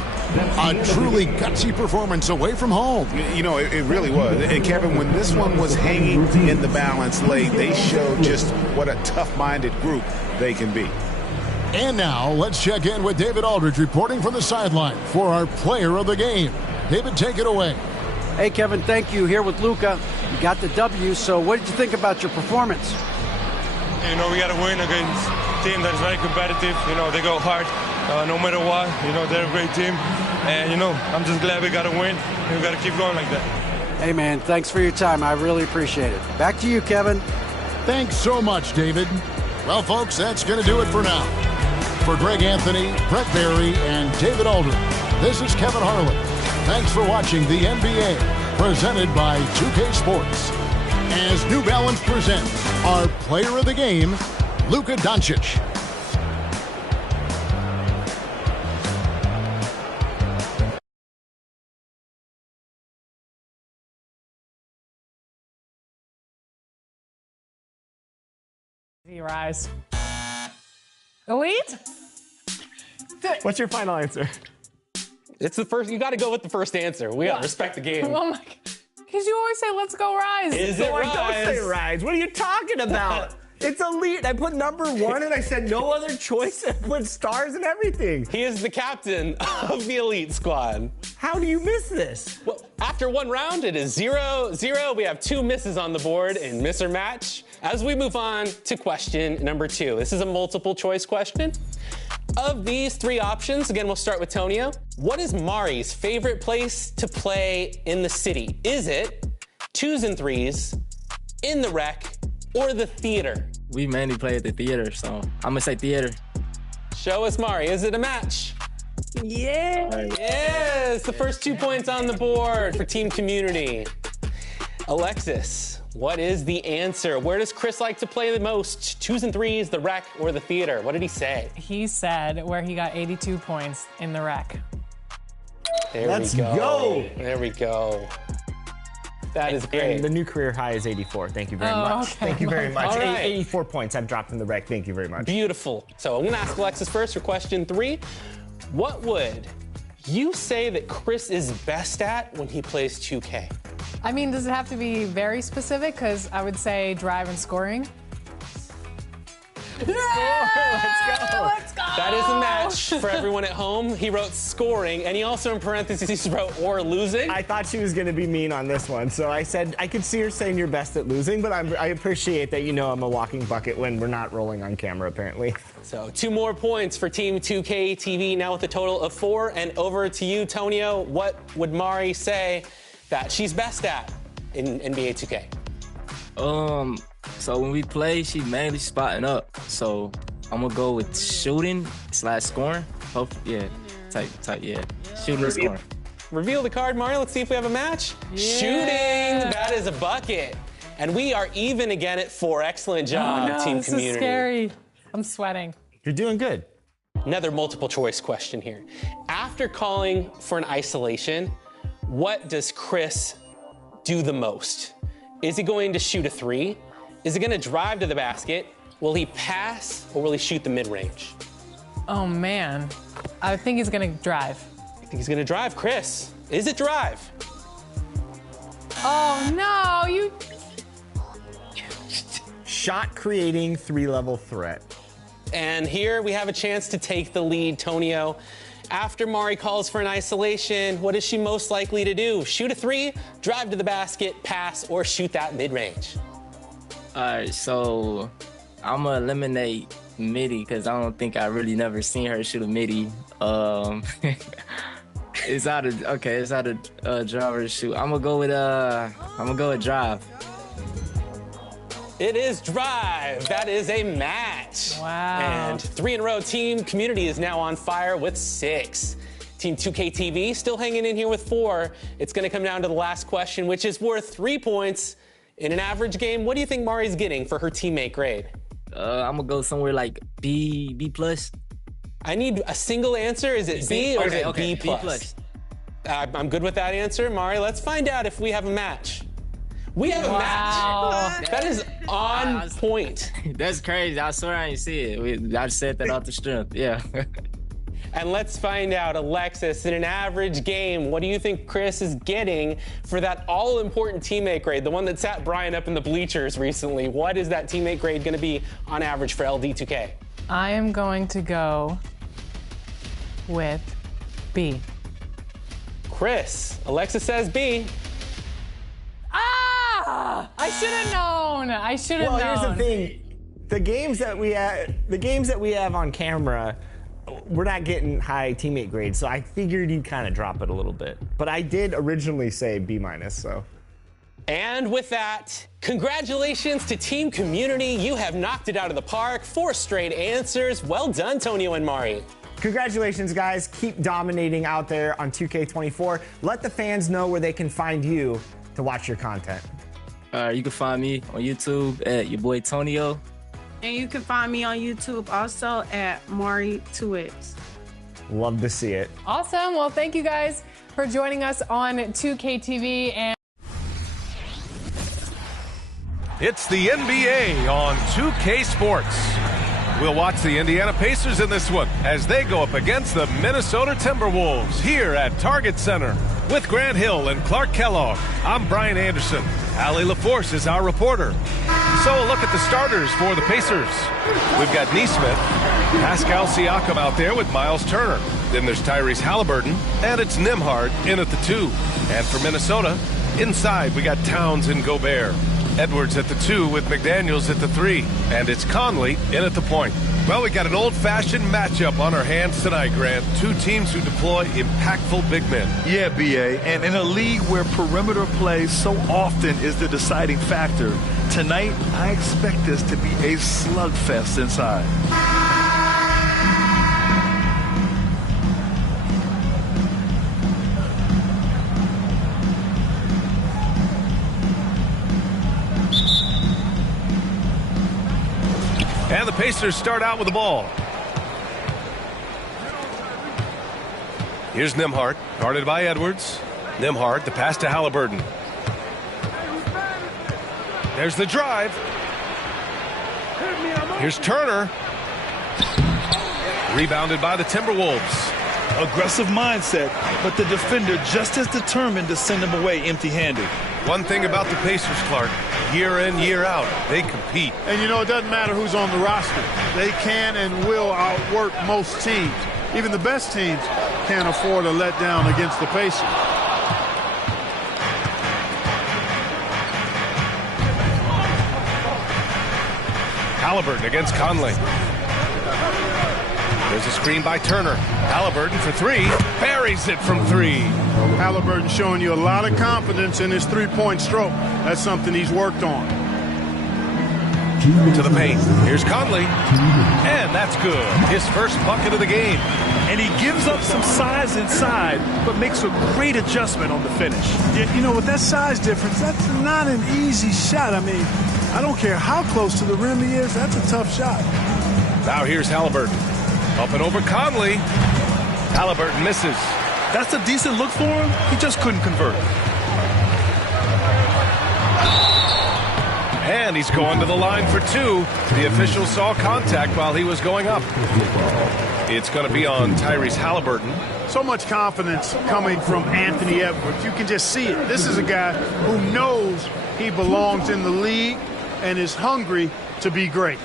A truly gutsy performance away from home. You know, it really was. And Kevin, when this one was hanging in the balance late, they showed just what a tough-minded group they can be. And now let's check in with David Aldridge reporting from the sideline for our player of the game. David, take it away. Hey, Kevin, thank you. Here with Luka. You got the W, so what did you think about your performance? You know, we got to win against a team that is very competitive. You know, they go hard no matter what. You know, they're a great team. And, you know, I'm just glad we got to win. And we got to keep going like that. Hey, man, thanks for your time. I really appreciate it. Back to you, Kevin. Thanks so much, David. Well, folks, that's going to do it for now. For Greg Anthony, Brett Barry, and David Aldridge, this is Kevin Harlan. Thanks for watching the NBA, presented by 2K Sports. As New Balance presents our player of the game, Luka Doncic. Rise. Elite? What's your final answer? It's the first. You got to go with the first answer. We got to respect the game. Oh my God. Because you always say, let's go Rise. Is it Rise? Don't say Rise. What are you talking about? It's Elite. I put number 1 and I said no other choice. I put stars and everything. He is the captain of the Elite squad. How do you miss this? Well, after 1 round, it is 0-0. We have 2 misses on the board in miss or match. As we move on to question number 2. This is a multiple choice question. Of these 3 options, again, we'll start with Tonio. What is Mari's favorite place to play in the city? Is it 2s and 3s, in the rec, or the theater? We mainly play at the theater, so I'm gonna say theater. Show us, Mari. Is it a match? Yeah. Yes, the first 2 points on the board for Team Community. Alexis, what is the answer? Where does Chris like to play the most? 2s and 3s, the rec, or the theater? What did he say? He said where he got 82 points in the rec. There Let's we go. go. There we go. That is great. And the new career high is 84. Thank you very much. Okay. Thank you very much. All right. 84 points I've dropped in the rec. Thank you very much. Beautiful. So I'm going to ask Alexis first for question 3. What would you say that Chris is best at when he plays 2K? I mean, does it have to be very specific? Because I would say drive and scoring. Let's go. Let's go. That is a match for everyone at home. He wrote scoring, and he also in parentheses wrote or losing. I thought she was going to be mean on this one, so I said I could see her saying you're best at losing, but I appreciate that I'm a walking bucket when we're not rolling on camera, apparently. So 2 more points for Team 2K TV, now with a total of 4. And over to you, Tonio. What would Mari say that she's best at in NBA 2K? So when we play, she's mainly spotting up. So I'm gonna go with shooting / scoring. Yeah, shooting and scoring. Reveal the card, Mari. Let's see if we have a match. Yeah. Shooting. That is a bucket. And we are even again at 4. Excellent job, Team this Community. Is scary. I'm sweating. You're doing good. Another multiple choice question here. After calling for an isolation, what does Chris do the most? Is he going to shoot a 3? Is he going to drive to the basket? Will he pass or will he shoot the mid-range? Oh, man. I think he's going to drive. I think he's going to drive. Chris, is it drive? Oh, no. You. Shot creating 3-level threat. And here we have a chance to take the lead, Tonio. After Mari calls for an isolation, what is she most likely to do? Shoot a 3, drive to the basket, pass, or shoot that mid-range? All right, so I'm gonna eliminate midi because I don't think I really never seen her shoot a midi. It's out of drive or shoot. I'm gonna go with drive. It is drive. That is a match. Wow. And 3 in a row. Team Community is now on fire with 6. Team 2K TV still hanging in here with 4. It's going to come down to the last question, which is worth 3 points. In an average game, what do you think Mari's getting for her teammate grade? I'm going to go somewhere like B plus. I need a single answer. Is it B or is it B+? B plus. I'm good with that answer. Mari, let's find out if we have a match. We have a match. That is on point. That's crazy. I swear I didn't see it. I said that off the strength. Yeah. And let's find out, Alexis, in an average game, what do you think Chris is getting for that all-important teammate grade, the one that sat Brian up in the bleachers recently? What is that teammate grade going to be on average for LD2K? I am going to go with B. Chris, Alexis says B. I should have known. Well, here's the thing. The games that we have on camera, we're not getting high teammate grades, so I figured you'd kind of drop it a little bit. But I did originally say B-, so. And with that, congratulations to Team Community. You have knocked it out of the park. 4 straight answers. Well done, Tonio and Mari. Congratulations, guys. Keep dominating out there on 2K24. Let the fans know where they can find you to watch your content. You can find me on YouTube at your boy Tonio. And you can find me on YouTube also at Mari2X. Love to see it. Awesome. Well, thank you guys for joining us on 2K TV. And it's the NBA on 2K Sports. We'll watch the Indiana Pacers in this one as they go up against the Minnesota Timberwolves here at Target Center. With Grant Hill and Clark Kellogg, I'm Brian Anderson. Allie LaForce is our reporter. So a look at the starters for the Pacers. We've got Nesmith, Pascal Siakam out there with Miles Turner. Then there's Tyrese Halliburton, and it's Nembhard in at the 2. And for Minnesota, inside we got Towns and Gobert. Edwards at the 2 with McDaniels at the 3. And it's Conley in at the point. Well, we got an old-fashioned matchup on our hands tonight, Grant. 2 teams who deploy impactful big men. Yeah, B.A., and in a league where perimeter play so often is the deciding factor, tonight I expect this to be a slugfest inside. And the Pacers start out with the ball. Here's Nembhard, guarded by Edwards. Nembhard, the pass to Halliburton. There's the drive. Here's Turner. Rebounded by the Timberwolves. Aggressive mindset, but the defender just as determined to send him away empty-handed. One thing about the Pacers, Clark, year in, year out, they compete. And you know, it doesn't matter who's on the roster. They can and will outwork most teams. Even the best teams can't afford a letdown against the Pacers. Haliburton against Conley. There's a screen by Turner. Haliburton for three. Buries it from three. Haliburton showing you a lot of confidence in his three-point stroke. That's something he's worked on. To the paint. Here's Conley. And that's good. His first bucket of the game. And he gives up some size inside, but makes a great adjustment on the finish. You know, with that size difference, that's not an easy shot. I mean, I don't care how close to the rim he is, that's a tough shot. Now here's Haliburton. Up and over Conley. Haliburton misses. That's a decent look for him. He just couldn't convert. And he's going to the line for two. The official saw contact while he was going up. It's going to be on Tyrese Haliburton. So much confidence coming from Anthony Edwards. You can just see it. This is a guy who knows he belongs in the league and is hungry to be great.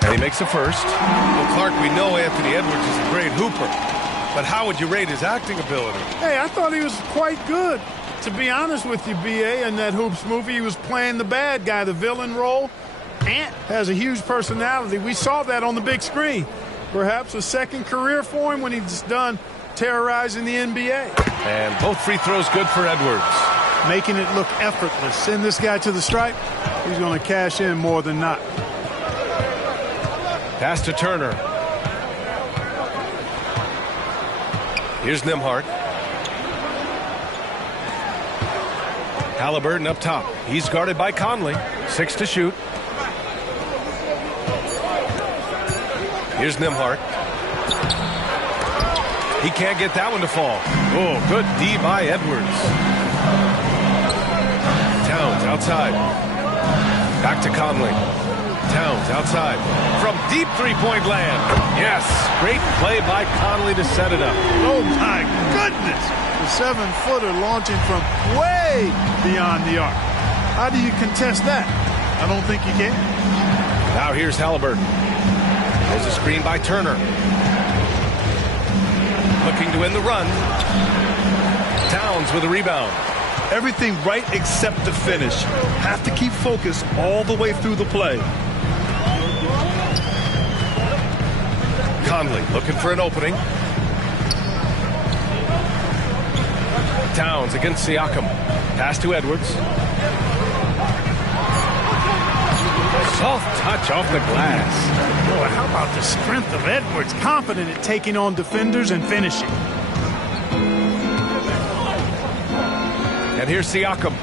And he makes a first. Well, Clark, we know Anthony Edwards is a great hooper, but how would you rate his acting ability? Hey, I thought he was quite good. To be honest with you, B.A., in that Hoops movie, he was playing the bad guy, the villain role. Ant has a huge personality. We saw that on the big screen. Perhaps a second career for him when he's done terrorizing the NBA. And both free throws good for Edwards. Making it look effortless. Send this guy to the stripe. He's going to cash in more than not. Pass to Turner. Here's Nembhard. Haliburton up top. He's guarded by Conley. 6 to shoot. Here's Nembhard. He can't get that one to fall. Oh, good D by Edwards. Towns outside. Back to Conley. Towns outside. From deep three-point land. Yes, great play by Conley to set it up. Oh, my goodness. The 7-footer launching from way beyond the arc. How do you contest that? I don't think you can. Now here's Haliburton. There's a screen by Turner. Looking to win the run. Towns with a rebound. Everything right except the finish. Have to keep focused all the way through the play. Conley looking for an opening. Towns against Siakam. Pass to Edwards. Soft touch off the glass. Boy, how about the strength of Edwards? Confident at taking on defenders and finishing. And here's Siakam.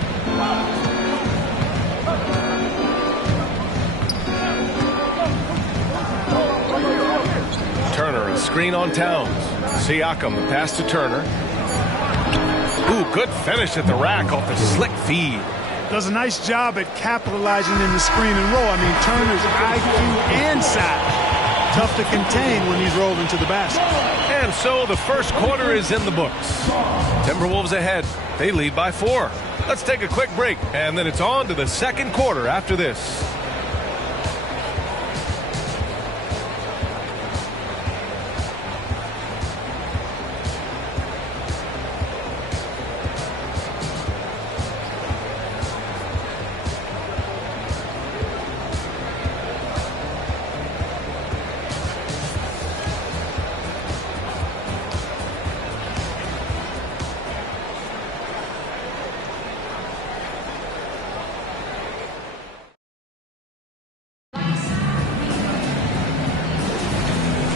Turner, a screen on Towns. Siakam, the pass to Turner. Ooh, good finish at the rack off the slick feed. Does a nice job at capitalizing in the screen and roll. I mean, Turner's IQ and size. Tough to contain when he's rolled into the basket. And so the first quarter is in the books. Timberwolves ahead. They lead by 4. Let's take a quick break, and then it's on to the second quarter after this.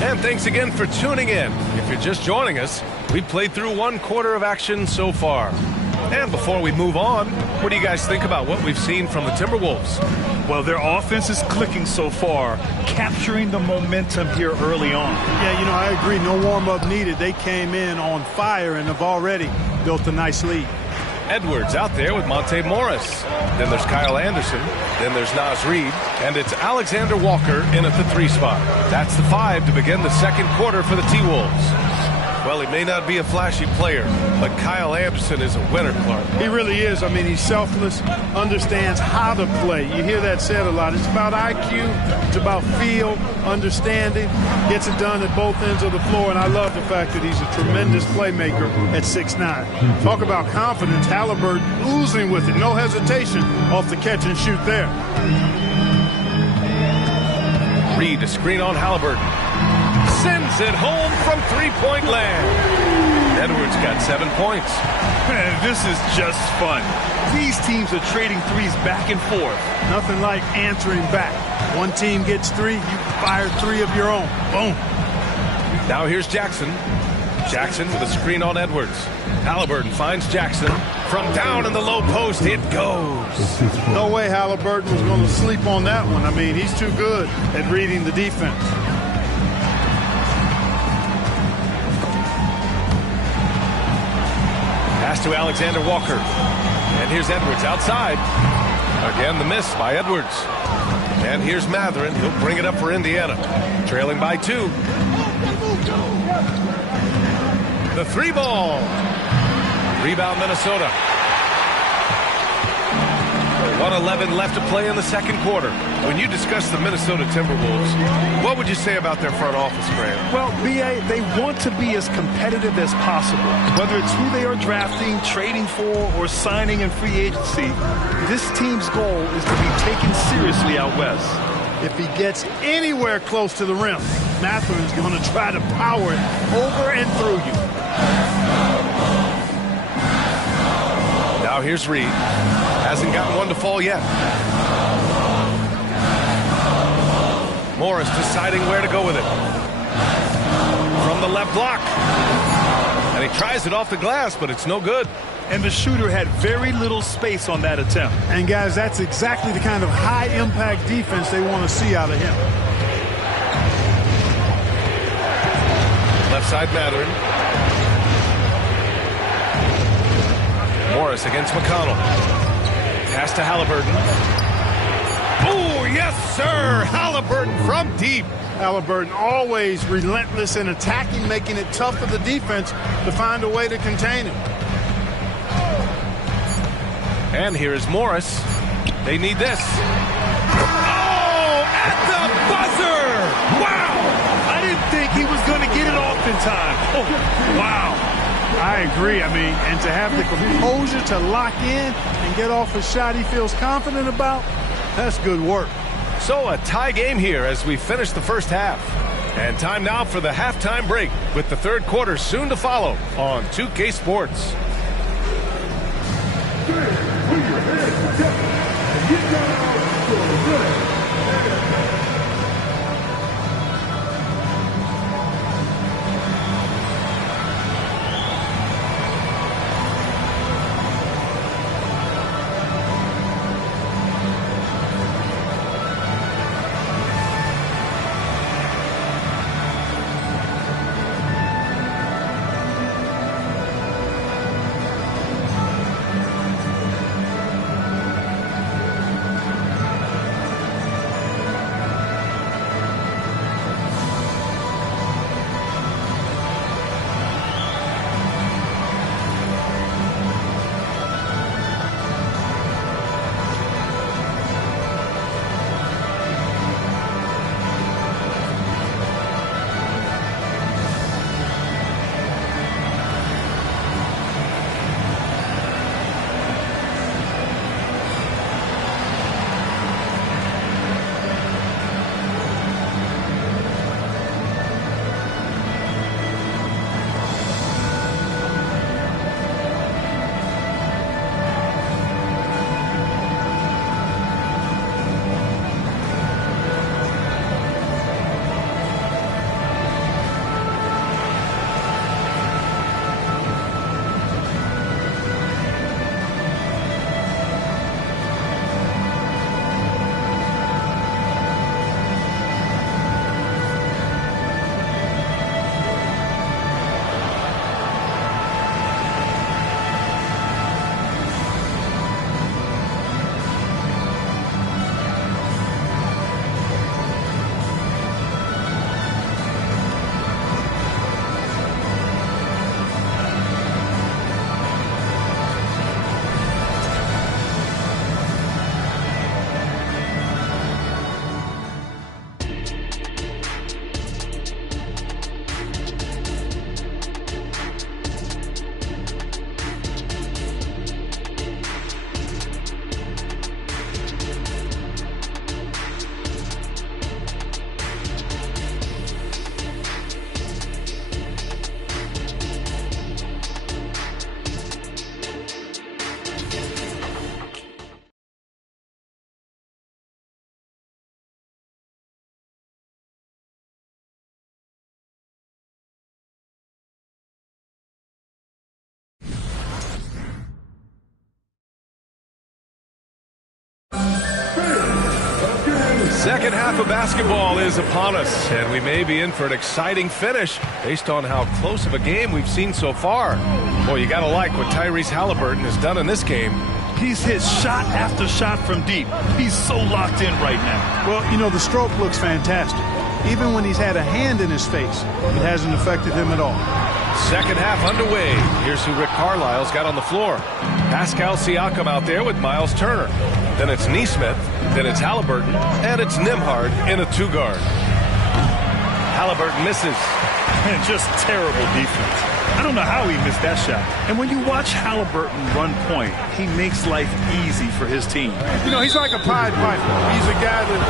And thanks again for tuning in. If you're just joining us, we played through one quarter of action so far. And before we move on, what do you guys think about what we've seen from the Timberwolves? Well, their offense is clicking so far, capturing the momentum here early on. Yeah, you know, I agree. No warm-up needed. They came in on fire and have already built a nice lead. Edwards out there with Monte Morris. Then there's Kyle Anderson. Then there's Naz Reid. And it's Alexander Walker in at the 3 spot. That's the 5 to begin the second quarter for the T-Wolves. Well, he may not be a flashy player, but Kyle Anderson is a winner, Clark. He really is. I mean, he's selfless, understands how to play. You hear that said a lot. It's about IQ. It's about feel, understanding. Gets it done at both ends of the floor, and I love the fact that he's a tremendous playmaker at 6'9". Talk about confidence. Halliburton oozing with it. No hesitation off the catch and shoot there. Reid to screen on Halliburton. Sends it home from three-point land. Edwards got 7 points. Man, this is just fun. These teams are trading threes back and forth. Nothing like answering back. One team gets 3, you fire 3 of your own. Boom. Now here's Jackson. Jackson with a screen on Edwards. Halliburton finds Jackson. From down in the low post, it goes. No way Halliburton was going to sleep on that one. I mean, he's too good at reading the defense. Pass to Alexander Walker. And here's Edwards outside. Again, the miss by Edwards. And here's Mathurin. He'll bring it up for Indiana. Trailing by 2. The 3 ball. Rebound Minnesota. 1:11 left to play in the second quarter. When you discuss the Minnesota Timberwolves, what would you say about their front office, Graham? Well, B.A., they want to be as competitive as possible. Whether it's who they are drafting, trading for, or signing in free agency, this team's goal is to be taken seriously out west. If he gets anywhere close to the rim, Mathurin's going to try to power it over and through you. Now here's Reid. Hasn't gotten one to fall yet. Morris deciding where to go with it. From the left block. And he tries it off the glass, but it's no good. And the shooter had very little space on that attempt. And guys, that's exactly the kind of high-impact defense they want to see out of him. Left side Mathurin. Morris against McConnell. Pass to Halliburton. Oh, yes, sir. Halliburton from deep. Halliburton always relentless in attacking, making it tough for the defense to find a way to contain him. And here is Morris. They need this. Oh, at the buzzer! Wow! I didn't think he was going to get it off in time. Oh, wow. I agree. I mean, and to have the composure to lock in and get off a shot he feels confident about, that's good work. So a tie game here as we finish the first half. And time now for the halftime break with the third quarter soon to follow on 2K Sports. Second half of basketball is upon us, and we may be in for an exciting finish based on how close of a game we've seen so far. Boy, you got to like what Tyrese Halliburton has done in this game. He's hit shot after shot from deep. He's so locked in right now. Well, you know, the stroke looks fantastic. Even when he's had a hand in his face, it hasn't affected him at all. Second half underway. Here's who Rick Carlisle's got on the floor. Pascal Siakam out there with Miles Turner. Then it's Nesmith. Then it's Halliburton. And it's Nembhard in a 2-guard. Halliburton misses. And just terrible defense. I don't know how he missed that shot. And when you watch Halliburton run point, he makes life easy for his team. You know, he's like a Pied Piper. He's a guy that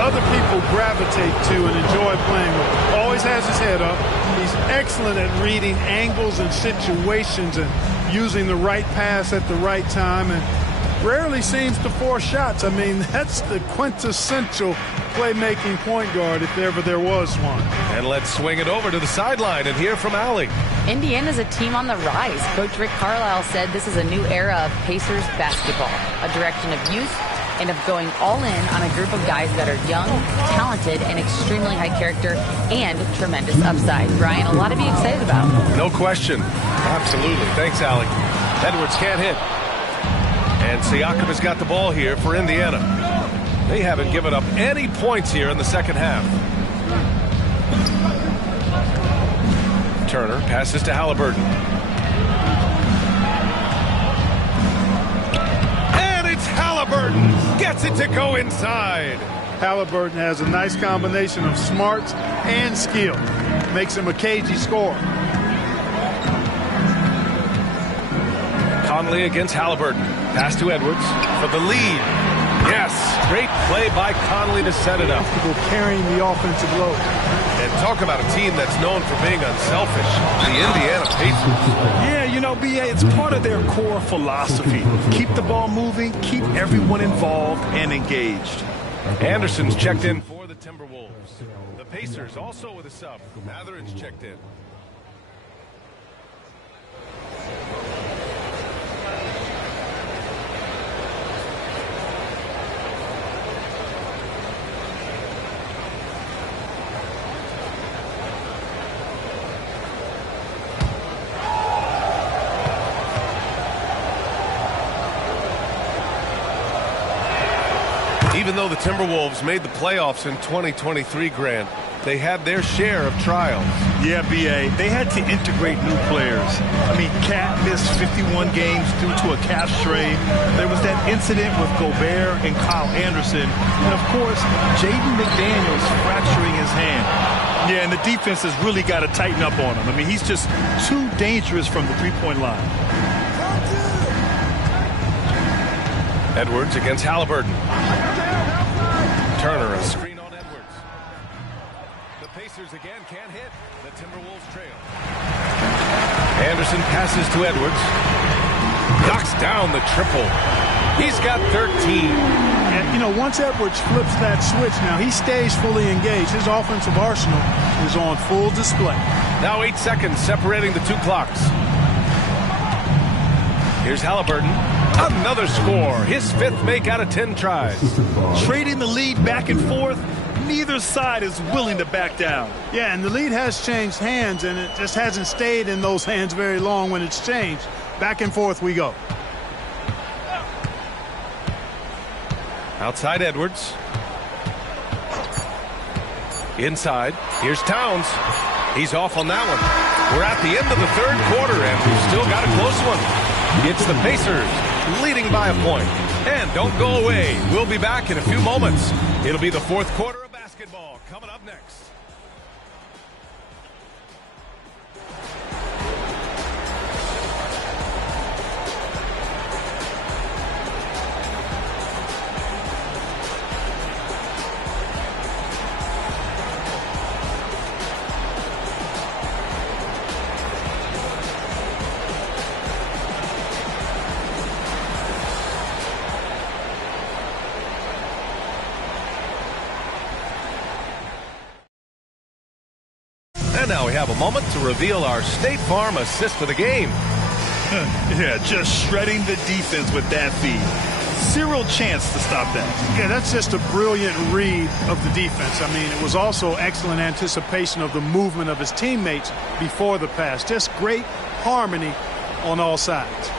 other people gravitate to and enjoy playing with. Always has his head up. He's excellent at reading angles and situations and using the right pass at the right time, and rarely seems to force shots. I mean, that's the quintessential playmaking point guard if ever there was one. And let's swing it over to the sideline and hear from Allie. Indiana's a team on the rise. Coach Rick Carlisle said this is a new era of Pacers basketball, a direction of youth and of going all in on a group of guys that are young, talented, and extremely high character and tremendous upside. Brian, a lot to be excited about. No question. Absolutely. Thanks, Allie. Edwards can't hit. And Siakam has got the ball here for Indiana. They haven't given up any points here in the second half. Turner passes to Halliburton. And it's Halliburton. Gets it to go inside. Halliburton has a nice combination of smarts and skill. Makes him a cagey scorer. Conley against Halliburton. Pass to Edwards for the lead. Yes, great play by Conley to set it up. Carrying the offensive load. And talk about a team that's known for being unselfish. The Indiana Pacers. Yeah, you know, BA, it's part of their core philosophy. Keep the ball moving, keep everyone involved and engaged. Anderson's checked in for the Timberwolves. The Pacers also with a sub. Matherin's checked in. Even though the Timberwolves made the playoffs in 2023, Grant, they had their share of trials. Yeah, BA, they had to integrate new players. I mean, Cat missed 51 games due to a calf strain. There was that incident with Gobert and Kyle Anderson. And, of course, Jaden McDaniels fracturing his hand. Yeah, and the defense has really got to tighten up on him. I mean, he's just too dangerous from the three-point line. Edwards against Halliburton. Turner, a screen on Edwards. The Pacers again can't hit. The Timberwolves trail. Anderson passes to Edwards. Knocks down the triple. He's got 13. And, you know, once Edwards flips that switch now, he stays fully engaged. His offensive arsenal is on full display. Now 8 seconds separating the two clocks. Here's Halliburton. Another score. His fifth make out of 10 tries. Trading the lead back and forth, neither side is willing to back down. Yeah, and the lead has changed hands, and it just hasn't stayed in those hands very long when it's changed. Back and forth we go. Outside Edwards. Inside. Here's Towns. He's off on that one. We're at the end of the third quarter, and we've still got a close one. It's the Pacers leading by a point. And don't go away. We'll be back in a few moments. It'll be the fourth quarter of basketball coming up next. And now we have a moment to reveal our State Farm assist of the game. Yeah, just shredding the defense with that feed. Zero chance to stop that. Yeah, that's just a brilliant read of the defense. I mean, it was also excellent anticipation of the movement of his teammates before the pass. Just great harmony on all sides.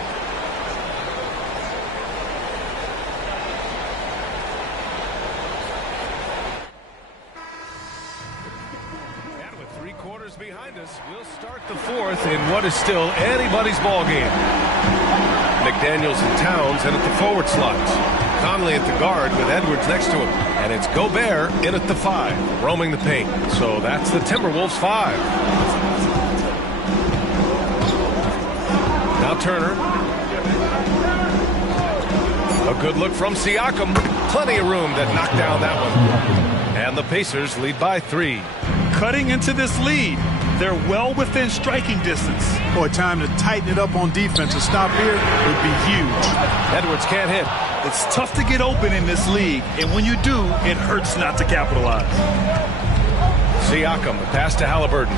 And with 3 quarters behind us, we'll start the 4th in what is still anybody's ball game. McDaniels and Towns in at the forward slots. Conley at the guard with Edwards next to him. And it's Gobert in at the 5, roaming the paint. So that's the Timberwolves 5. Now Turner. A good look from Siakam. Plenty of room to knock down that one. And the Pacers lead by 3. Cutting into this lead. They're well within striking distance. Boy, time to tighten it up on defense. A stop here would be huge. Edwards can't hit. It's tough to get open in this league, and when you do, it hurts not to capitalize. Siakam, the pass to Halliburton.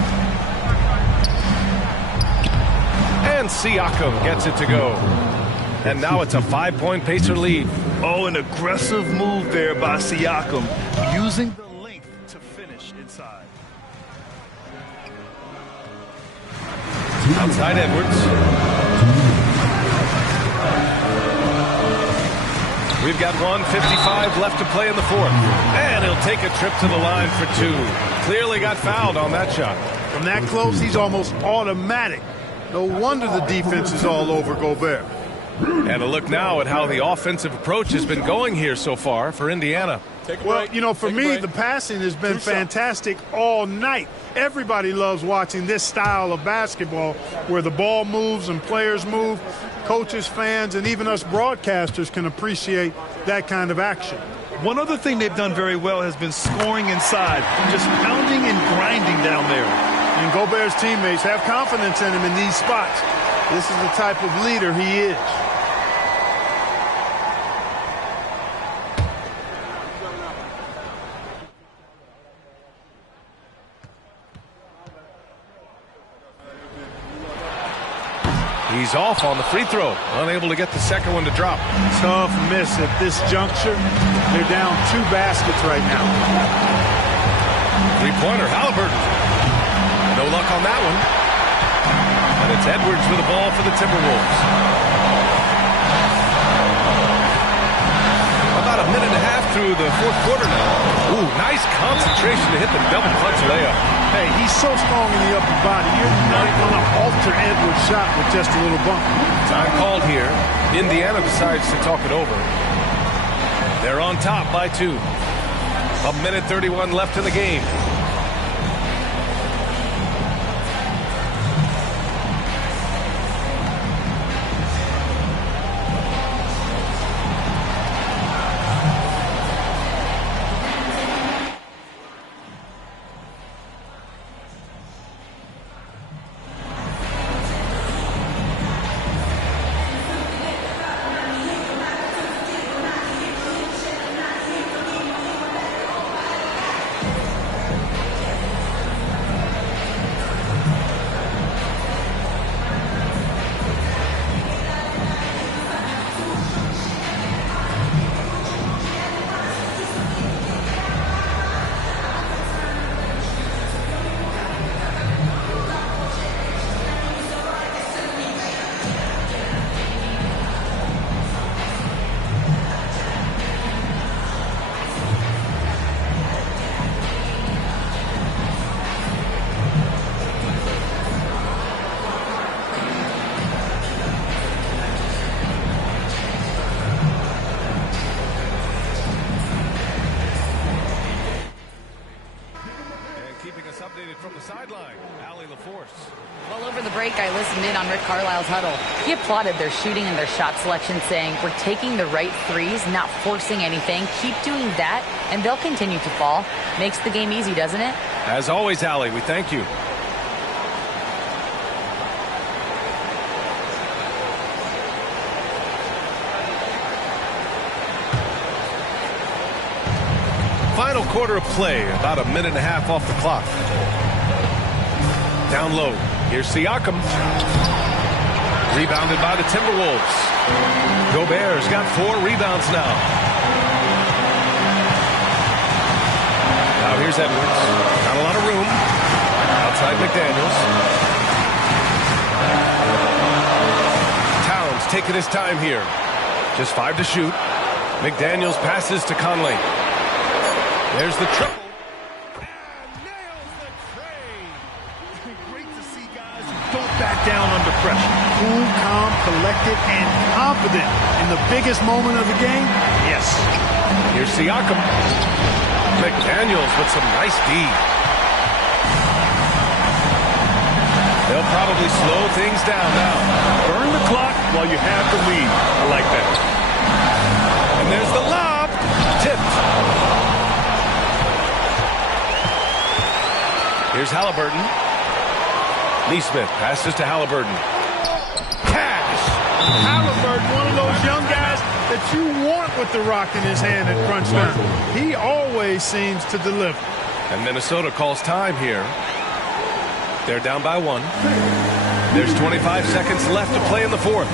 And Siakam gets it to go. And now it's a 5-point Pacer lead. Oh, an aggressive move there by Siakam, using the length to finish inside. Outside Edwards. We've got 1:55 left to play in the 4th. And he'll take a trip to the line for 2. Clearly got fouled on that shot. From that close, he's almost automatic. No wonder the defense is all over Gobert. And a look now at how the offensive approach has been going here so far for Indiana. Well, you know, for me, the passing has been fantastic all night. Everybody loves watching this style of basketball where the ball moves and players move. Coaches, fans, and even us broadcasters can appreciate that kind of action. One other thing they've done very well has been scoring inside, just pounding and grinding down there. And Gobert's teammates have confidence in him in these spots. This is the type of leader he is. He's off on the free throw, unable to get the second one to drop. Tough miss at this juncture. They're down 2 baskets right now. Three-pointer, Halliburton. No luck on that one. And it's Edwards with the ball for the Timberwolves. About a minute and a half through the 4th quarter now. Ooh, nice concentration to hit the double clutch layup. Hey, he's so strong in the upper body. You're not going to alter Edwards' shot with just a little bump. Time called here. Indiana decides to talk it over. They're on top by 2. A minute 31 left in the game. From the sideline, Allie LaForce. Well, over the break, I listened in on Rick Carlisle's huddle. He applauded their shooting and their shot selection, saying, "We're taking the right threes, not forcing anything. Keep doing that, and they'll continue to fall." Makes the game easy, doesn't it? As always, Allie, we thank you. Final quarter of play, about a minute and a half off the clock. Down low, here's Siakam. Rebounded by the Timberwolves. Gobert's got 4 rebounds now. Now here's Edwards. Not a lot of room. Outside McDaniels. Towns taking his time here. Just 5 to shoot. McDaniels passes to Conley. There's the triple. Don't back down under pressure. Cool, calm, collected, and confident in the biggest moment of the game. Yes. Here's Siakam. McDaniels with some nice D. They'll probably slow things down now. Burn the clock while you have the lead. I like that. And there's the lob. Tipped. Here's Halliburton. Neesmith passes to Halliburton. Cash. Halliburton, one of those young guys that you want with the rock in his hand at crunch time. He always seems to deliver. And Minnesota calls time here. They're down by 1. There's 25 seconds left to play in the 4th.